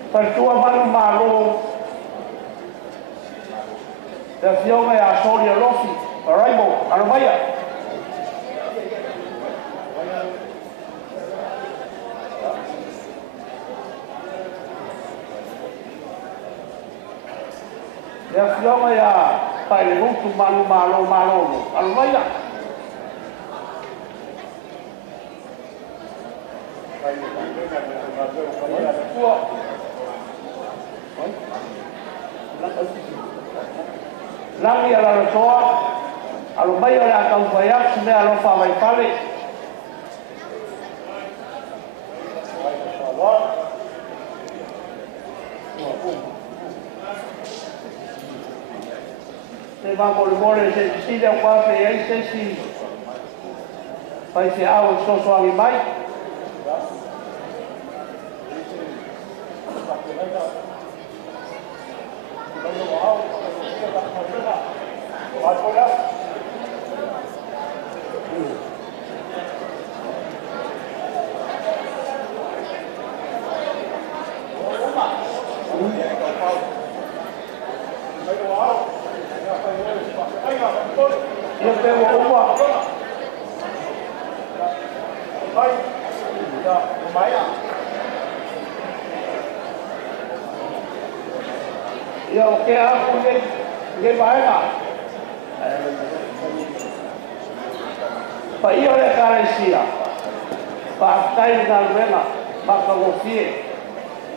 Pertua baru malu, dan siapa yang sorry losi, arrival, anu bayar. Dan siapa yang paling untuk malu, anu bayar. Lagi ala soa, alu bayo la kau fayak sinde alu fa Vaifale. Se va Moimoi se decide o qual é esse se vai ser algo só suave mais. Eu tenho uma. Vai. Vai. Eu quero que vai lá. Para ir olhar cara sia. Para estar na vela, para você.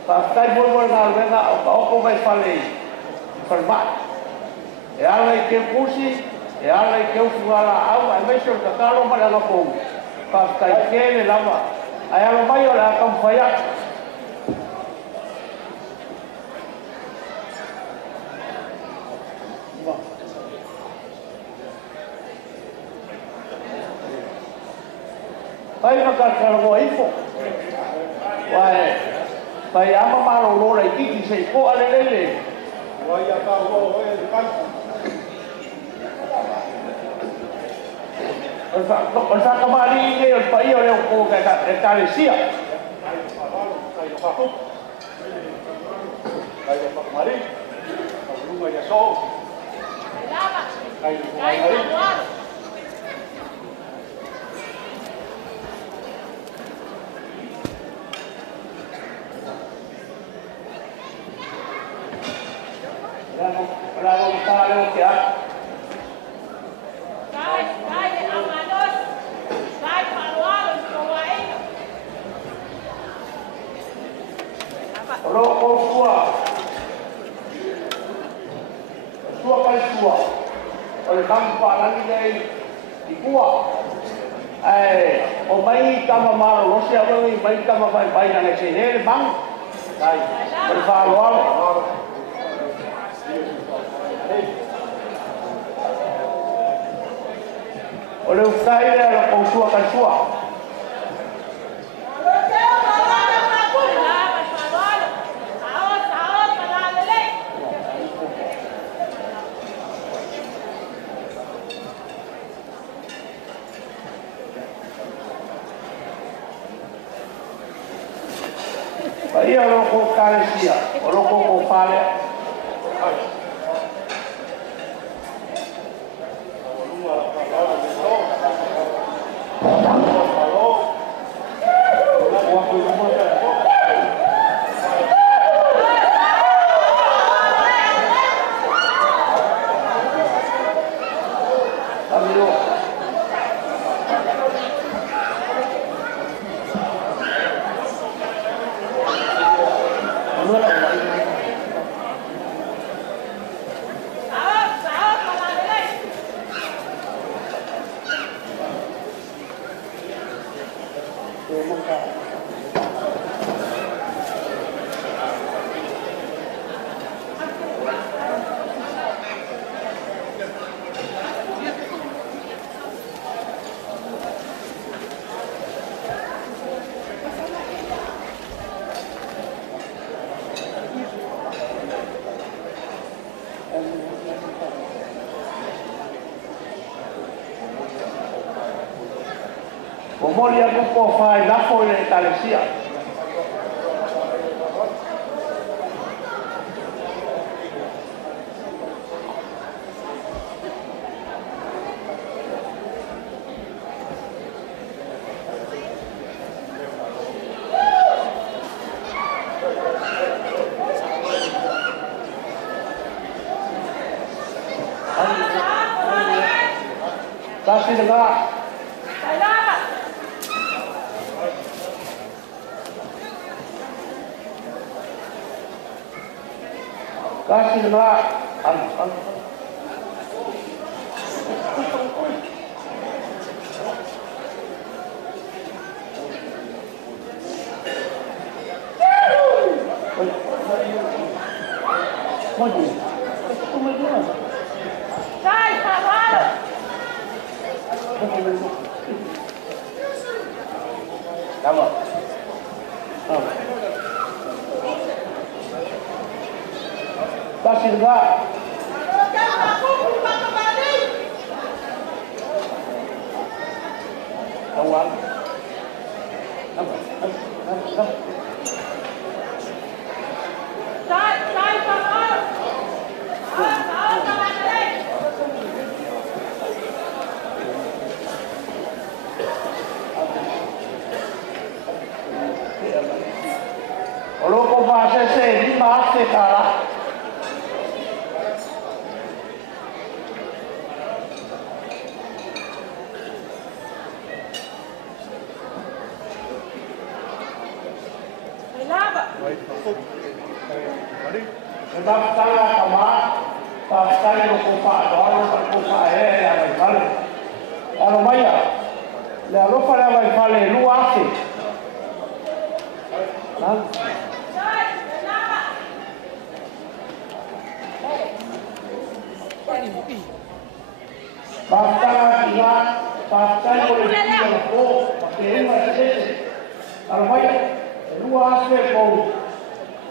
Para estar bom na vela, o que vai fazer? Formar. É algo que cursi, é algo que eu fui lá, a mexer com caro para lá com. Para estar quente lá, aí ela vai olhar como foi. Vai makan kalau info, wah, vai ama malu lora iki kisah ko alelele. Wah ya tahu, kan. Pasal kembali ini, pak iyo yang ko kali siap. Kayu kembali, rumah ya so. Kayu kembali. Kalau kalau ya. Rokok sua kali sua. Oleh kampak lagi dari di kuah. Omai kama malu Rusia mai kama baik dengan sini bang. Baik. Berfaluan. Oleh usai dia kau sua kan sua. Ia loko karesia, o loko ko pale. Mori aku ko fai na ko le talesia. Kasih dengar. Kasih dengar. Kasih dengar. Kawan. Kalau kau bahasa saya ini bahasa kalah. Sebab saya sama, saya lupa doa, lupa ya Vaifale. Ano maya, le lupa le Vaifale luas sih. Basta ingat, basta boleh diam ko, pakai macam ano maya, luas sih kau.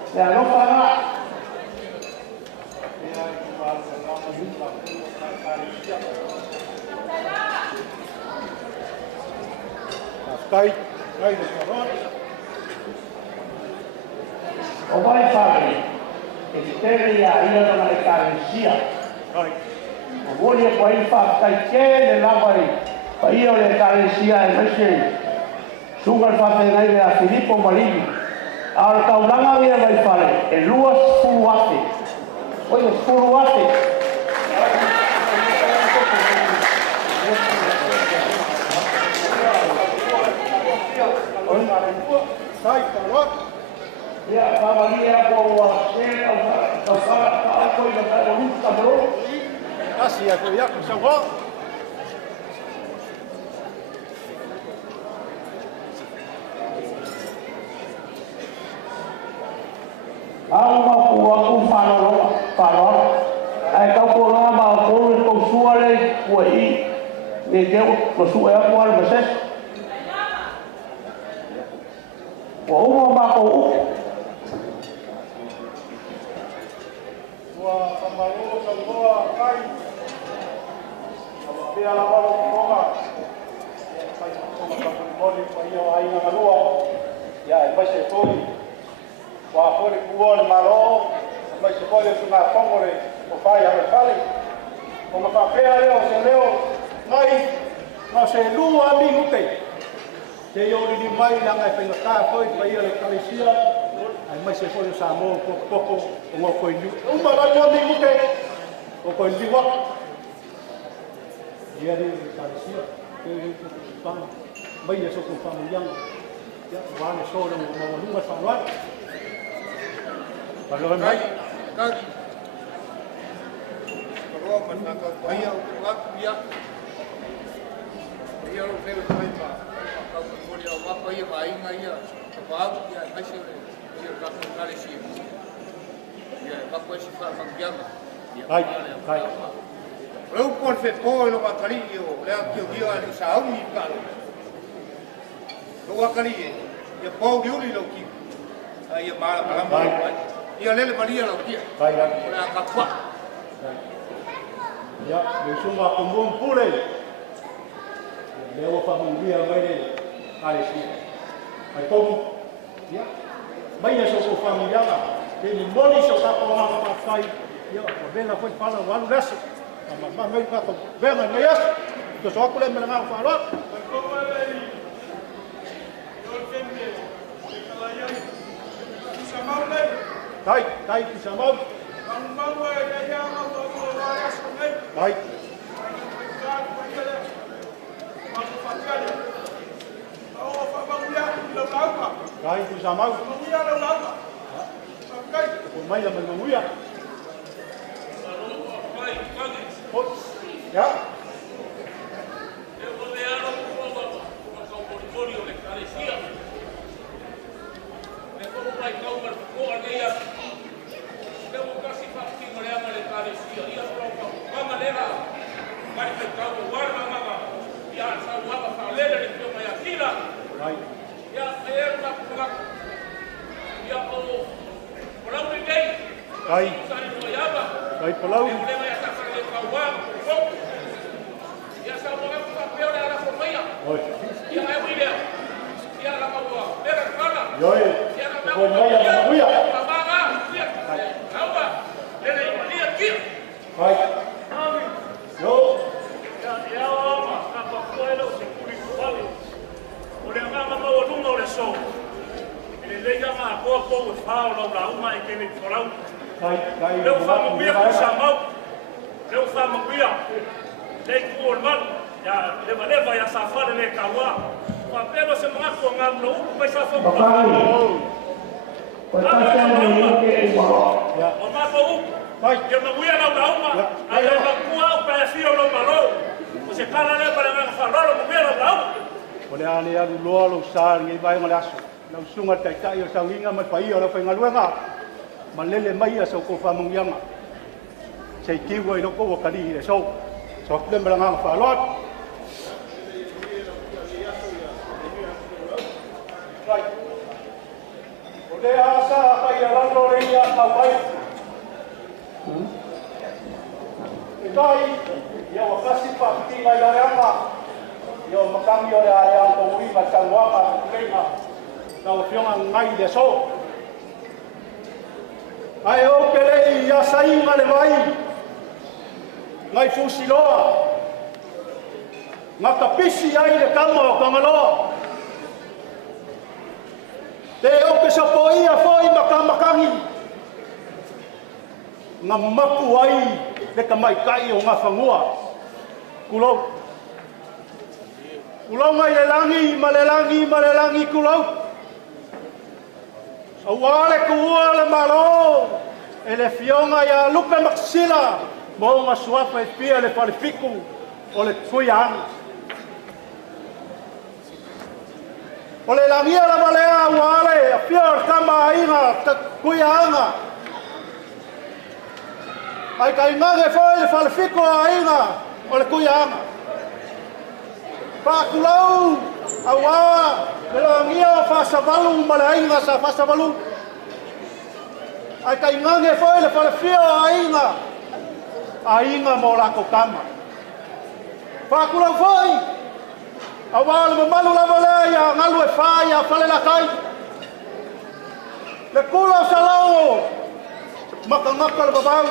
Le lupa na. O Vaifale, externa ila na ekaresia. O voli e pai fa kai ke le lavai. Pa io le ekaresia e mese. Sunga fa te ngai le Filippo Malini. Al Taulaga ia Vaifale, e luas fuate. Oi, fuate. Ya, Baba dia bawa sel atau apa yang ada di tablo. Kasih aku ya, sama. Aku farol. Ai kau pula mau kau suara kuai. Ni kau suara kuai beses. Wah, mau Sambayo samboa kai. Dia lawan koma. Sai koma ka mori pa ia ai na lua. Ya, vai ser toi. Wa fore kuone malo, mai se pode tuna pongore, o fai a Vaifale. O ma papea leo se leo, mai, no se lua minute. Te yo ni mai na ngai pe ka foi pa ia le kalesia. Ai mai se pode sa mo poco o mo ko ni. O ma la lua minute. O ko ni wa. Ia ni kalesia. Ke pa mai so ko fa mo yang. Ya wa ne so mo lunga sa wa. Kalau kan baik, kan. Kalau mana kau bayar uang dia, dia orang saya bermain pak. Kalau kau dia apa bayar bayar ngaya, apa dia masih dia tak mengkali sih. Dia apa sih pak manggiam. Baik, baik. Lalu pun sepoi lo kali yo, lalu dia ada sahaja ni kalau. Lo kali dia pau dia ni lo ki. Ia malam. Ia lele Maria lo kia. Baik. Ora kapwa. Ya, besuma kumbung pule. Leo fa mungia mai le. Ale si. Ai kom. Ya. Mai so ko familia. Ke ni moni so ka ko ma pa sai. Ya, vela foi fala walu das. Ma mai ka ko. Venga, mai as. To so ko le me nga fa lo. Baik, baik bisa mau. Baik. Baik bisa mau. Mai là mình nguy à. Ya. Baik. Baik Paula. Rồi. Còn bây giờ mình quý ạ. Baik. Yo. Baik, baik. Leu fa mo bia ku samau. Leu fa mo bia. Lei ku orman. Ya, leva ya safari le kawa. Wa pelo se mga ko ngam no, pa sa fo. Ya. O ma fo. Baik, yo me voy a la uma. Ai la ku au pa si o lo malo. O se kala le para nga fa lo mo bia la. Ole ale alu loa lo sa ngi vai ngala aso. Lau sunga tai tai o sa winga ma pai o la fa ngaluenga. Malele mai so ko fa mong yang. Sei kiwo i loko o kali le so. So le mranga fa lot. Right. Ode asa kai ala lo le ya ka pai. Itai ya wa kasi pa ti mai la rama. Yo makami o le area ko wi ma tangwa ma kenga. Na o fiona ngai le so. Ai o pele ia sainga le vai. Ngai fusiloa. Ngaka pisi ai le kama o kangaloa. Te o ke sapoia foi makamakangi. Ngamaku ai le kamai kai o ngafangua. Kulo. Kulo ngai le langi kulo. Awale kuua le malo. Ele fionga ya lupe maksila. Mo nga suapa e pia le palifiku o le kuiang. O le langia la malea wale a pia kama inga ta kuianga. Ai kai ngage foi le palifiku a inga o le kuianga. Pa kulau awa le langia fa savalu malea inga sa fa savalu. Ai kai ngage foi le palifio a inga. Ainga mo la ko kama. Pa kula foi. Awal mo malu la wala ya ngalu e fa ya fale la kai. Le kula salau makangaka le babau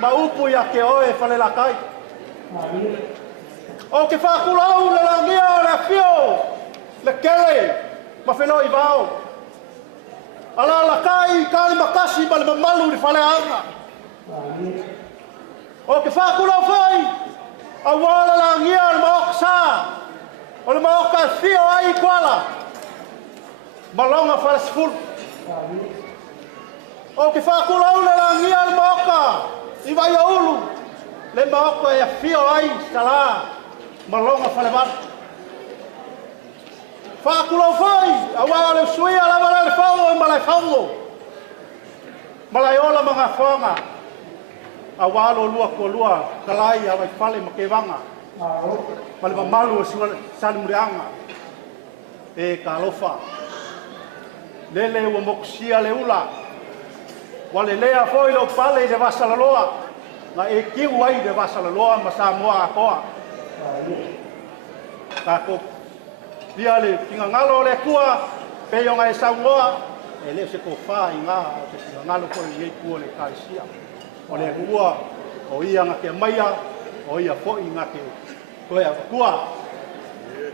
maupu ya ke oe fale la kai. O ke whakulau le langia le fio le kele ma whenau i vau. Ala la kai kali makasi ma le mamalu ni fale anga. O ke whakulau whai a wala langia le maoka sa o le maoka fio ai kuala malonga fale sifuru. O ke whakulau le langia le maoka i vai a ulu le maoka e fio ai sala malonga fale vat. Whakulau whai a wala le suia la wala le whango e malai whango malai ola mga whanga a walo lua kua lua kalai a Vaifale ma ke wanga ma le mamalu o sali murianga e ka alofa lele ua mokusia le ula wale lea foi lo pale i le vasalaloa na e kiu ai le vasalaloa ma Samoa a koa ka ko dia le kinga ngalo le kua pe yonga e saungoa e le se ko fa i ngā se kinga ngalo ko i e kua le kaisia o le kua o ia ngake maia o ia fo i ngake koe a kua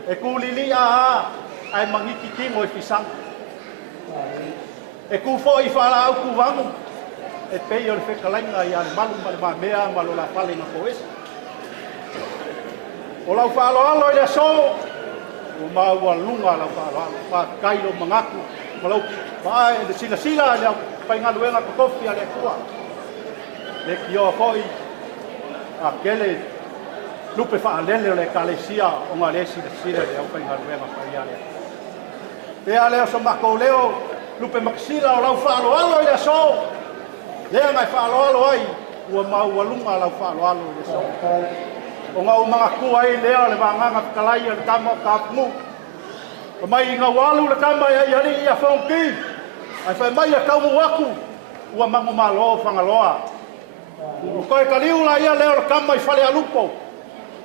e kulili a ai mangiki kingo i fisang e ku fo i whala au ku wangu e pei o le whekalainga i ale malu ma le mamea ma lo la whale na koesi o lau whalo alo i le so o maua lunga lau whalo alo wha kailo mangaku ma lau whae e le sila sila le whaingaluenga kokofi a le kua le kioa foi a kele lupe whaalele o le kalesia o ngā le sila sila le au whaingaluenga whai ale pea leo so mako leo lupe makisila o lau whaalo alo i le so lea ngai whaalo alo ai ua maua lunga lau whaalo alo i le so o ngau mga kua ai lea le wanganga kalai o le tama o kapungu o mai i ngau alu le tama i ari i a whaunki ai whai mai a kaumu waku ua mangu malo whangaloa o koe ka liula ia leo le kama i whale alupo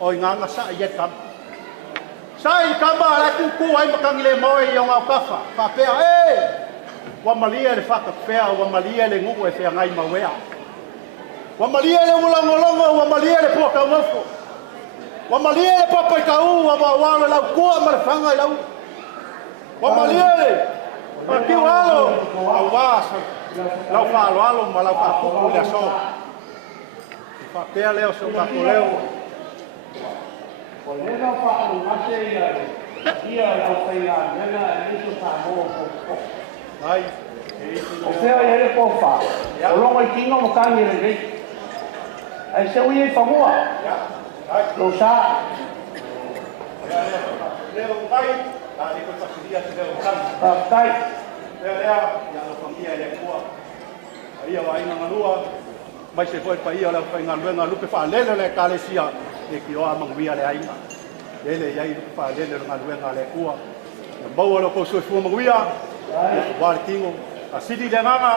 o i nganga sa i e kama sa i kama a kuku ai makangi le moe i o ngau kafa whapea wa malia le whakapea wa malia le nguku e whea ngai mawea wa malia le ulangolongo wa malia le pua kaumafo wa malia le papa i kau wa wawalo lau kua ma le whanga i lau wa malia le ma kiu alo au wasa lau whaalo alo ma lau whakuku le aso whapea leo so kako leo o le lau whaalo mate ia lau whaia nena e niso whaamo ai o fea i ere pofa o longo i kingo mo kangi re rei ai se ui e whamua lo sa leo kai la ni ko pasiria se leo kan tai lea ya lo familia le kua ai wa ina ngalua mai se foi pa ia la fa ngaluenga lupe fa lele le kalesia e ki o amangwia le ainga lele yai fa lele ngaluenga le kua na bawa lo ko so fu mangwia wa tingo a sidi le nganga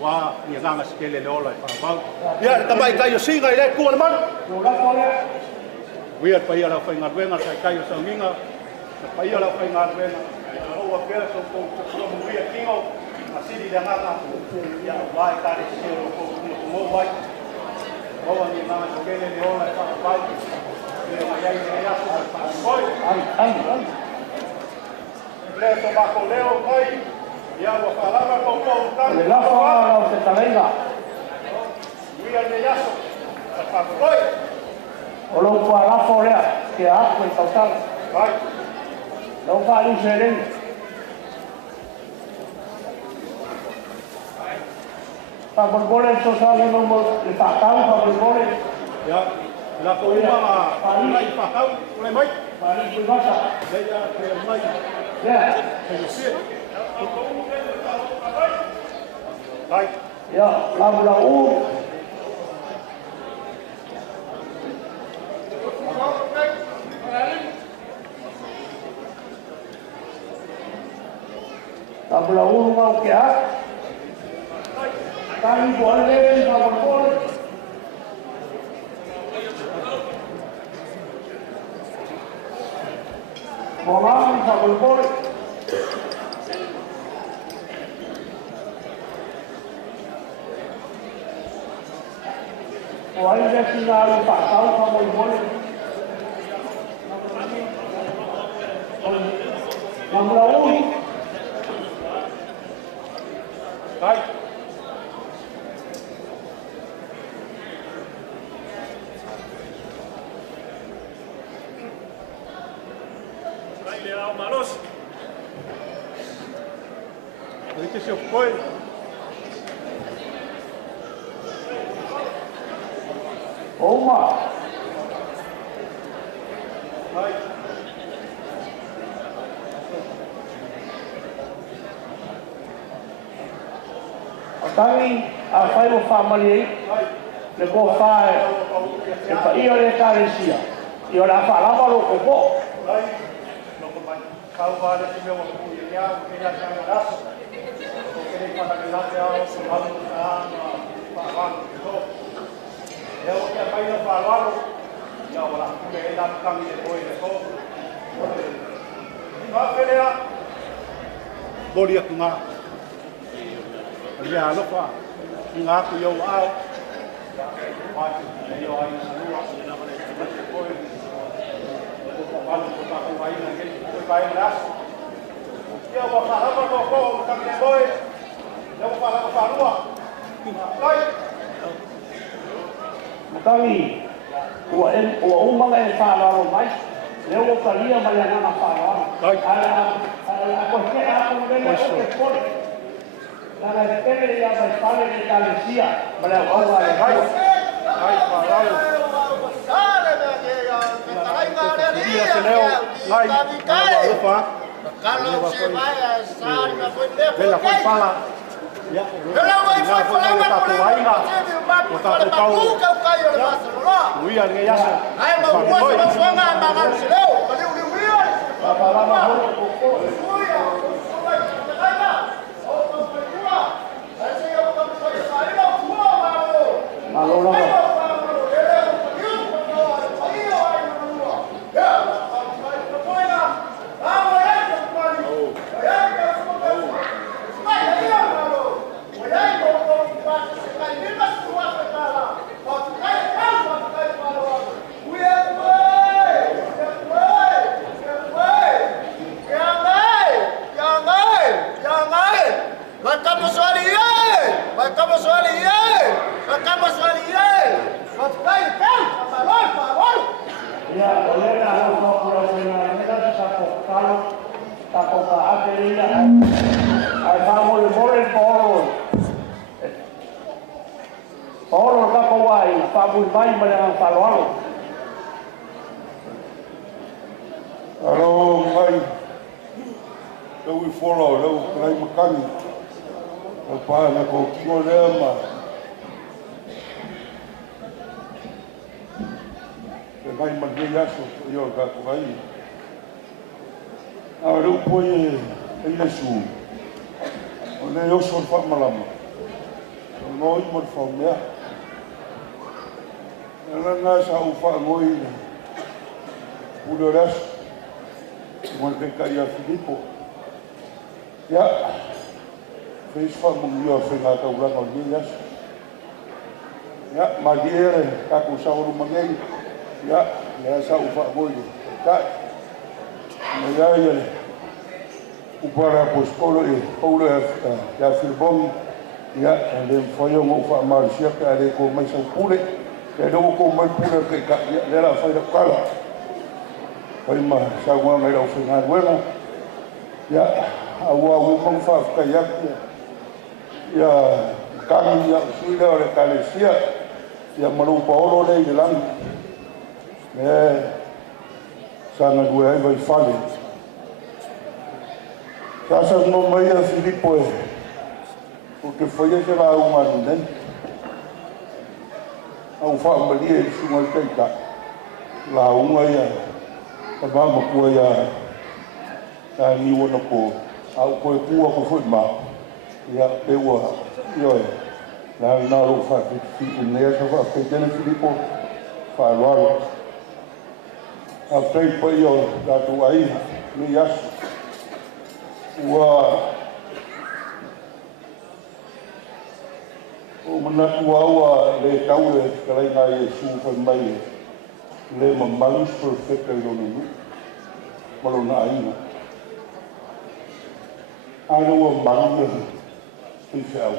wa ni nganga skele le ola fa ba ya tamai kai o singa ile kua le man lo la fole wia pa ia la fa ngaluenga kai o sanginga pa ia la fa ngaluenga o wa pera so ko mangwia tingo asili le nganga ya wa kare se ko mo wai o ni nganga skele le ola fa ba le mai ai ya so pa koi ai le to ba ko leo kai ya wa palabra ko ko le la fala o se talenga wia le ya so pa koi o lo pa la fole que a ko sautar ai lo fa lu seren pa borbole so sale no mo le patau pa borbole ya la ko uma ai pa kau le mai pa ni basa le ya ke mai ya ai ya la u tabla u mau que a kami boleh boleh boleh boleh O ai le singa le whakau ka Moimoi. Mamla ui. Kai. Kai le au malos. Oi se foi. Oma. Kai. Tangi a whai o whamari ei, le ko whae, e pa ia le kāresia. I o la whalama ro ko po. Kai. No ko mai. Kau va le te mo ku ia ke ia ka ras. Ko ke le pana ke la te au so halu ka na pa va ko. E o ke pai no pa lo. Ya wala ku le la ka mi le ko le ko. Ka ke le a. Bolia ku nga. Ya lo fa. Nga ku yo ao. Wa le yo ai na lua na ma le ko. Ko pa ko ta ko ai na ke ko pai na. Ya wa fa ha ko ko ka ke boy. Ya wa fa fa lua. Lai. Tangi, ua umanga e whanaro mai. Leo o kalia mai ana na whanaro. Ala ko ke a ko vele o ke kore. Ala e pere ia Vaifale le kālesia. Ma leo au ale hai. Ai whanaro. Sale me llega, me traiga alegría. Lai. Lo fa. Carlos se vaya, sale, me fue lejos. Vela foi fala. Ya. Ela vai falar uma coisa. Ui, alguém já. Ai, mas o outro não foi na Marcelão, mas eu vi. Alo, mai. Lau I whola, lau kai makani. Lau pāna ko kingo rea ma. Te mai mangi aso, i o kako kai. A lau poi e Yesu. O ne oso al whamalama. O noi mo al whamea. E langa sa u whamoi. Udo rasu. Mo ke kai a Filipo. Ya. Fez família a fenga Taulaga o dias. Ya, magiere ka ku sauru mangai. Ya, ya sa u fa boyo. Ta. Me ya ya. U para apostolo e Paula ya Filbon. Ya, le foi mo fa marcia ka le ko mai sa pule. Ke do ko mai pule ke ka le la fa da kala. Pai ma sa wa mai o fenga wena. Ya, awa u kon fa ka ya. Ya kami ya sudah oleh Kalesia yang melupa oleh di dalam sangat dua hari Vaifale. Saya Moimoi a Filipo porque foi esse lá uma né ao família semua kita lá uma ya tambah aku ya tani wono ko au ko kuwa ko foi mal. Ya, eu na ro fa fi nessa fa que tem Filipo falou a frente foi eu da tua aí me acho O manatu aua le tau e kalai ngai e sūwhai mai le mamanus perfecta i lona nu. Malo na aina. Ana ua manu e i whiau.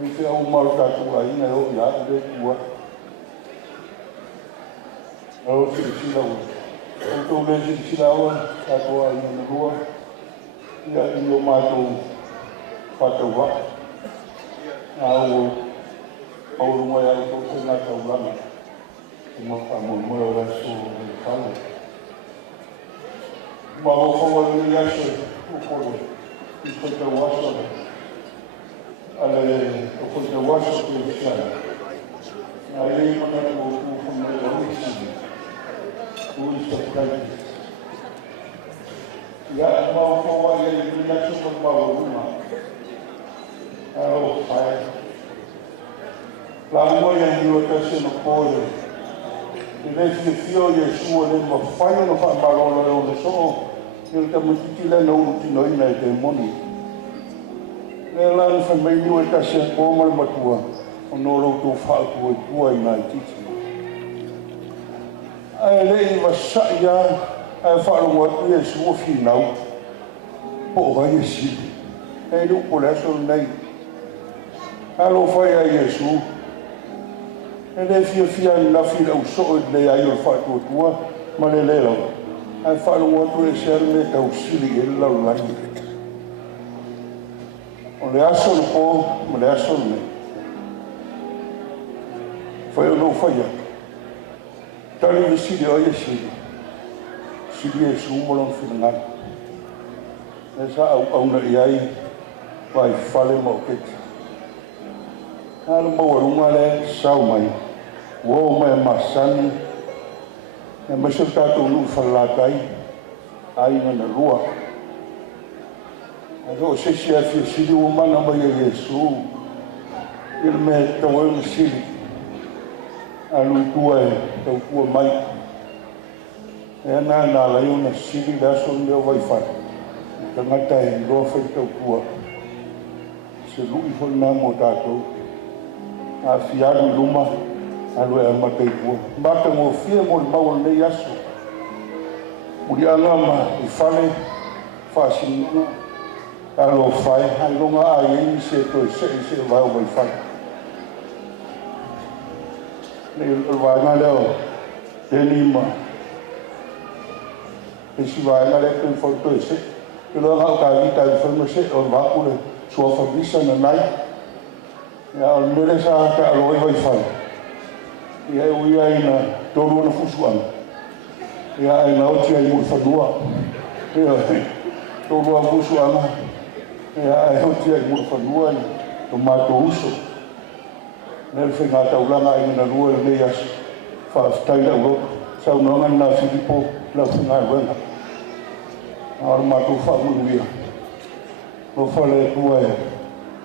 I whiau maru tātou aina e o i atu le tua. Aro tiri sila ua. O tau le tiri sila ua, tātou aina na rua. Ia i o mātou whātau wā. Au runga ia tō te ngā Taulaga. I maka Moimoi o raso Vaifale. Ma o whawa ni aso o kore. I whaita waso. Ale o whaita waso te whiana. Nā rei mana o whamai o isi. Ui sa kai. Ia ma o whawa ia i ni aso o mawa runga. Alo pai. La moia ni o tasi no kore. I le fio Iesu le ma fai no fa malolo e o le so. Il te mutiki le na uruti no ina e te moni. Le la ni fa mai ni o tasi a koma le matua. O no lo tō whātua i tua i nai titi. Ai le i wasa ia ai whārongo atu Iesu o whinau. Po vai e sili. Ei lupo le aso nei. Alo fai a Iesu. E le fia na fila uso le ai o whātua tua, ma le leo. Ai whārongo atu e se arme tau sili e lau lai. O le aso le po, ma le aso le. Fai o no fai a. Tali le sili o e sili. Sili e su molon whingana. E sa au na i ai, Vaifale mo keti. Nālu mawarunga le sau mai. Wo mai masani. E maso tātou nu whalatai. Aina na rua. A ro sesi a fia sili o mana mai a Iesu. Il me tau e sili. Alu tua e tau tua mai. E ana nā lai o na sili le aso leo Vaifale. Tangata e roa whai tau tua. Se lui hoi nā mo tātou. A fiaru luma alu e matei kua. Mata mo fia mo le maua nei aso. Uri anga ma i whale whaasinu. Alo whai, hai longa a iei se toi se wau mai whai. Nei wāinga leo, te nima. E si wāinga leo tui whau toi se. Ke loa ngau ka vita i whaima se o wakure sua whabisa na nai. Ia o mere sa ka aloi Vaifale. Ia e ui aina toru na fusuanga. Ia aina oti ai mui whanua. Ia toru a fusuanga. Ia e oti ai mui whanua i to mato uso. Nere whenga Taulaga ai na rua e mei aso. Whaafitai lau roka. Sau noanga na Filipo lau whenga e wenga. Aara mato whaamunuia. No whale tua e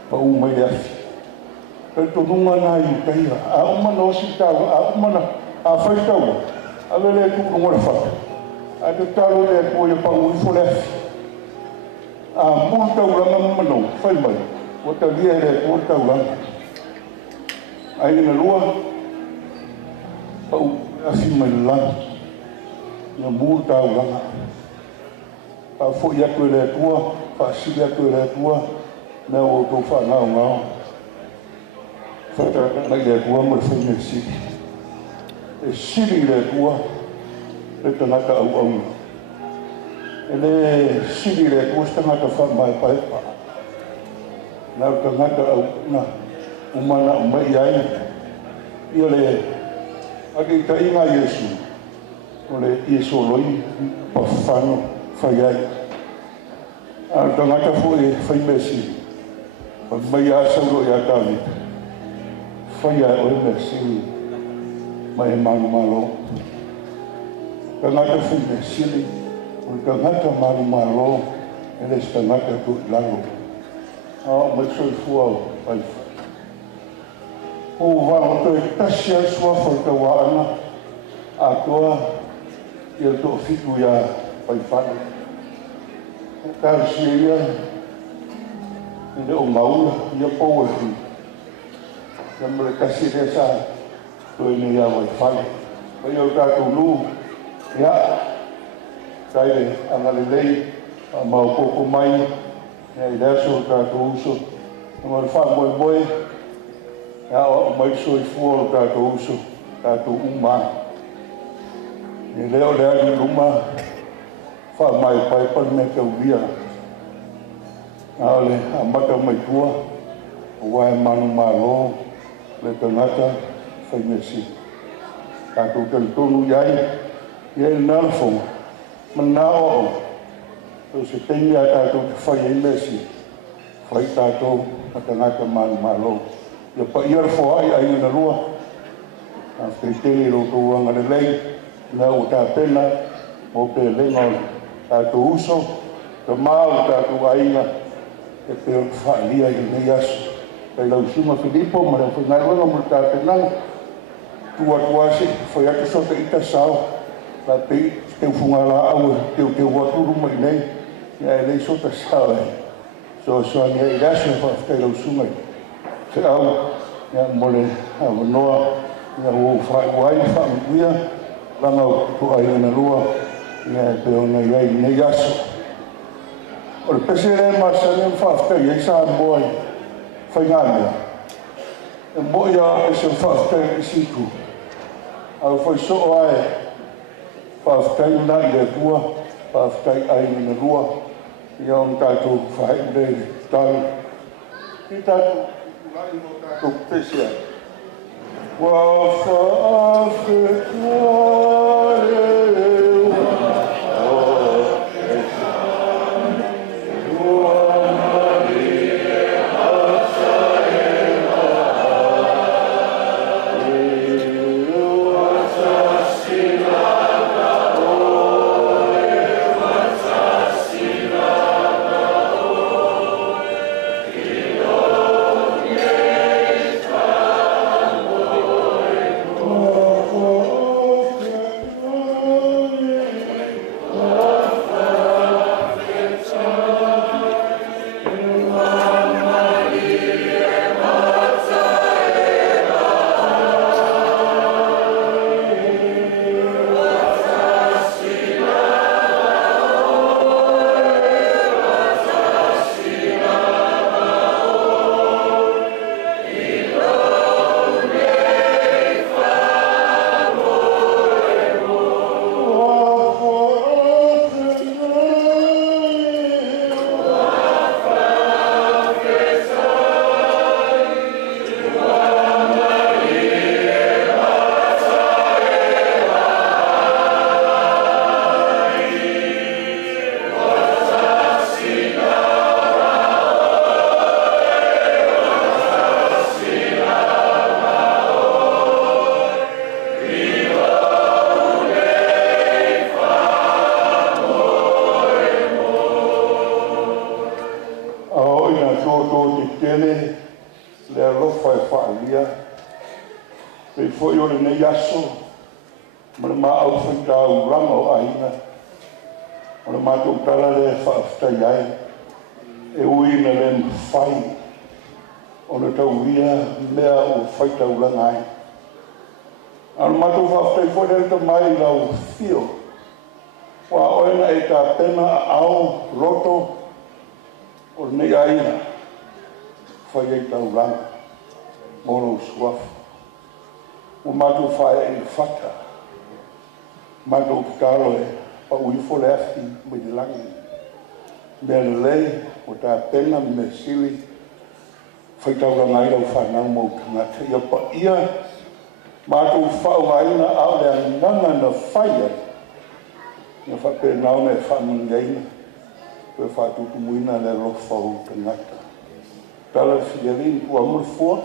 pa umai afi. Kau tu runga na i kaia. A umana o si tau, a umana a whai tau. A vele tu runga le whaka. A te talo le kua i pau i fole afi. A mulu tau ranga mamano, whai mai. O ta lia le kua tau ranga. A ina rua, pau afi mai lana. Ia mulu tau ranga. Pa fo i atu le tua, pa sili atu le tua. Nea o tau whanau ngau. Whaitara nai le tua mo le whaine sili. E sili le tua, le tangata au au. E le sili le tua, tangata whamai paepa. Nā tangata au na umana umai ai. Ia le, ake ta inga Iesu. O le Iesu loi, pa whano, whai ai. A tangata fo e whaime sili. Pa mai a sauro e a tāwita. Whai ai o e me sili. Mai e manu malo. Tangata whaime sili. O tangata manu malo. E le tangata tu lalo. A mai soi fuau. O wā to e tasi ai sua whautawa ana. A toa. Ia to fitu ia Vaifale. Tarsia ia. le o mauna ia pou e ia mele kasi rea sa toi ne ia Vaifale pai o tātou lu ia taile angalelei a maupoko mai ia i leaso o tātou uso ma le wha Moimoi ia o mai soifua o tātou uso tātou uma ni leo le ali luma wha mai pai pai me te uria ale a mata mai tua o wae manu malo le tangata whai mesi tātou talitonu iai iai nalfonga mana o o se teimi a tātou te whai ei mesi whai tātou a tangata manu malo ia pa ia rafo ai ai na rua a whaitele roto anga le lei na o tā pena o pe lenga tātou uso ka māu tātou ainga e pe o whaalia i nei aso kai lau sima Filipo ma le whaingaruanga mo tā pena tua tuase whai atu sota ita sao la pe te ufungala au te waturu mai nei ia e lei sota sao e so ni e aso kai lau sumai se au ia mole au noa ia o whai whamuia langa tu ai na lua ia pe ona ia nei aso o le pese re masane whafta i sa boi whaingana e boi a pese whafta i situ au whai so ai whafta i na i le tua whafta i ai na lua ia on tātou whai ure tau i tātou lai no tātou pese wa whafta pena me sili fai tau la ngai lau whanau mou tangata ia pa ia mātou whau aina au lea nanga na whaia ia whape nao me whanau ngeina pe whatutu muina le lo whau tangata tala fialin ua murfua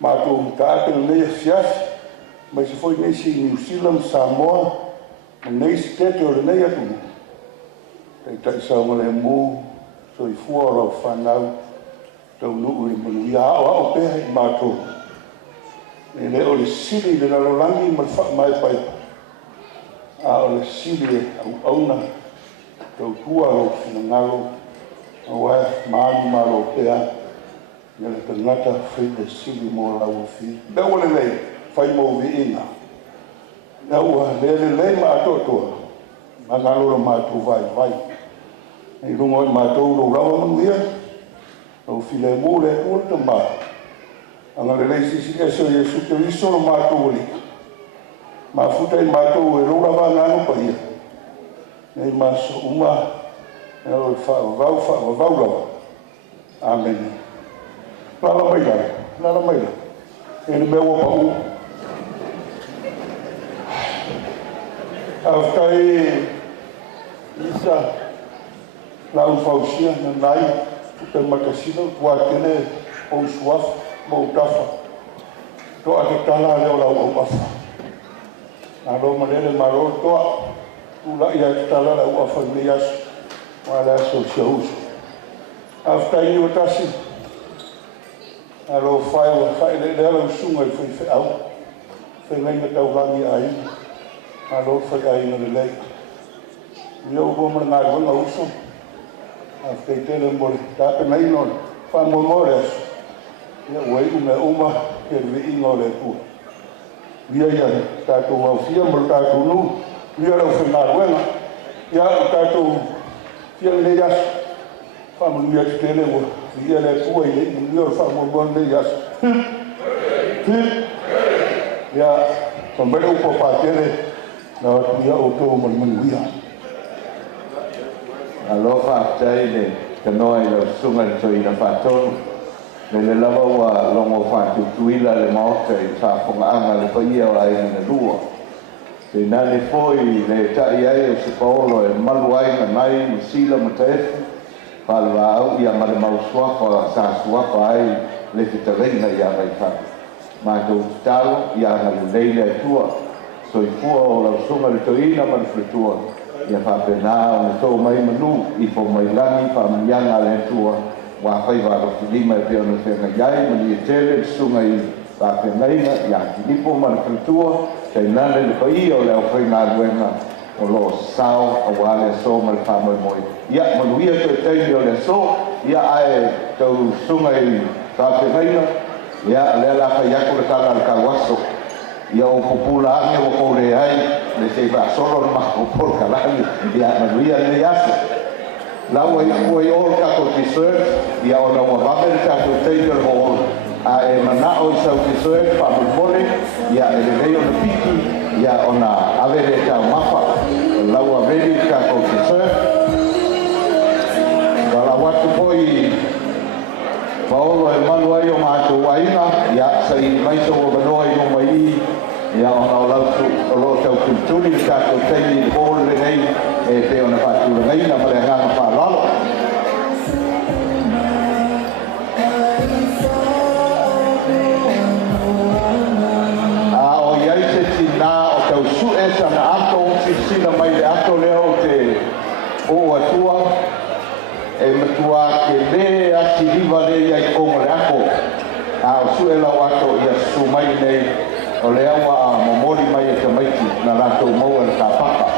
mātou tāke lea sias mai se foi nesi New Zealand Samoa nesi tete o le nei atu kei taisau ma le mū so i fua o lau whanau tau nuu i manu ia o peha i mātou. E le o le siri le lalolangi ma le mai pai. A o le siri au auna tau tua o fina ngalo Awa, maani maro pea. Ngale ka ngata while sili mo lau fi. Da wale lei, whai mo vi inga. Na ua, lei mātotoa. Mangalora mātou vai. Nei rungo i mātou ro rawa manuia. Au file mo le ua ta mā. Angale lei sisi keso Yesu te iso lo mātou li. Mafuta i mātou e ro rawa ngano pa ia. Nei maso uma. Nei whau rawa. Amen. Lala mai. Ene me wa pau. Aftai isa lau fausia na nai te makasino wa tene o suaf mo tafa. To ate tala le lau o afa. Na lo manele maro to tu la ia tala lau afa ni as wala so shows. Aftai ni otasi alo fai le alo sunga i fai au. Fai ngai na Taulaga ai. Alo fai ai na le lei. Ia upo mana ngā runga uso. Aftai tele mori. Tāpe nai non. Wha Moimoi asu. Ia uai uma ke vi ingo le tua. Ia tātou au fia mara tātou nu. Ia rau fai ngā ruenga. Ia tātou fia le asu. Wha manuia te tele ua. Ia le tua i le ia wha Moimoi le asu. Ia pambere upo pātere. Na ia o tō manuia. Aloha tai le kanoa I lau sunga le toi na whātonu. Le lawa ua longo whātu tuila le maota I whāwhonga anga le paia o ai na lua. Te nane foi le tai ai o se Paula e malu ai na nai ni sila mataefu. Whalwa au ia mare mausuafa sa suafa ai le fitareina ia Vaifale. Mātou talo ia na le leile e tua. Soifua o lau sunga le toina ma le fretua. Ia whapena o ne tō mai manu I fo mai langi whamiyanga le tua wa whaiwaro ki lima e peo na whenga iai mani e tele sunga I whapenaina ia ki nipo ma le fretua kei nane le pai o leo whainga ruenga o lo sao a wale so ma le Moimoi. Ia manuia te teini o le so ia ae tau sunga I whapenaina ia lea la whaiako le tala le kawaso. Ia o popula ane o kore ai le se va solo ma o por kalani ia manuia le aso lawa I foi o ka ko tisur ia o na wa baber ka ko teio o a e mana o sa tisur pa mole ia e le rei o na piki ia ona avere ka mapa lawa veri ka ko tisur wala watu foi Paula e manuai o mātou waina ia sa I maiso o banoi o mai ia ona o Latu o lo tau kulturi ka ko teini o le nei e te ona patu nei na mare ngana pa lalo a o iai se tina o tau su esa na ato si sina mai le ato leo te o atua e matua ke le asi riva le iai o mare ako a o su e lau ato ia su mai nei o le awa momori mai e tamaiti na lato maua le tāpapa.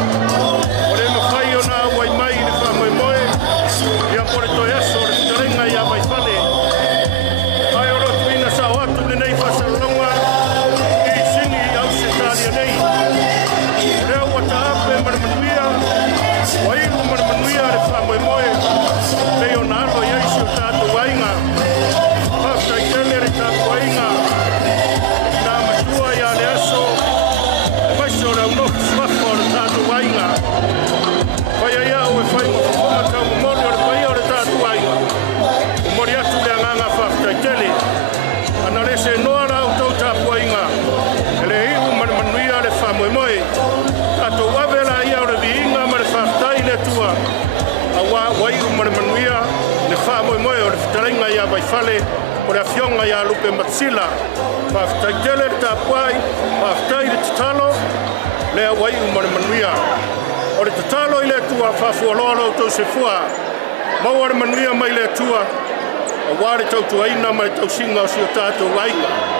O le mawhai o nā Moimoi le wha Moimoi, ia kore toi aso le tarenga ia Vaifale. Ai o rotu ina sa o atu le nei whasaronga, i singi au se tāria nei. Reo wa ta ape maramanuia, wa iru maramanuia le wha Moimoi, le o nā alo iai si o tātou wainga. Hafta i tene re tātou wainga, nā matua ia le aso, maiso rau noku swako o le tātou wainga. Whai ai au e whai mo whakoma tau mo mori o le whai o le tātou wainga. O mori atu le anganga whafta i tele. Ana le se noa rau tau tātou wainga. E le hiu maramanuia le wha Moimoi. Tātou wawela ia o le viinga ma le whaftai le tua. A wā waiu maramanuia le wha Moimoi o le whitarenga ia Vaifale. O le afionga ia lupe matsila. Whaftai tele le tāpuai. Whaftai le tatalo. Le a waiu maramanuia. O le tatalo i le tua whafualoalo tau se fua. Maua le manuia mai le tua. A wāre tau tuaina mai tau singa o si o tātou wainga.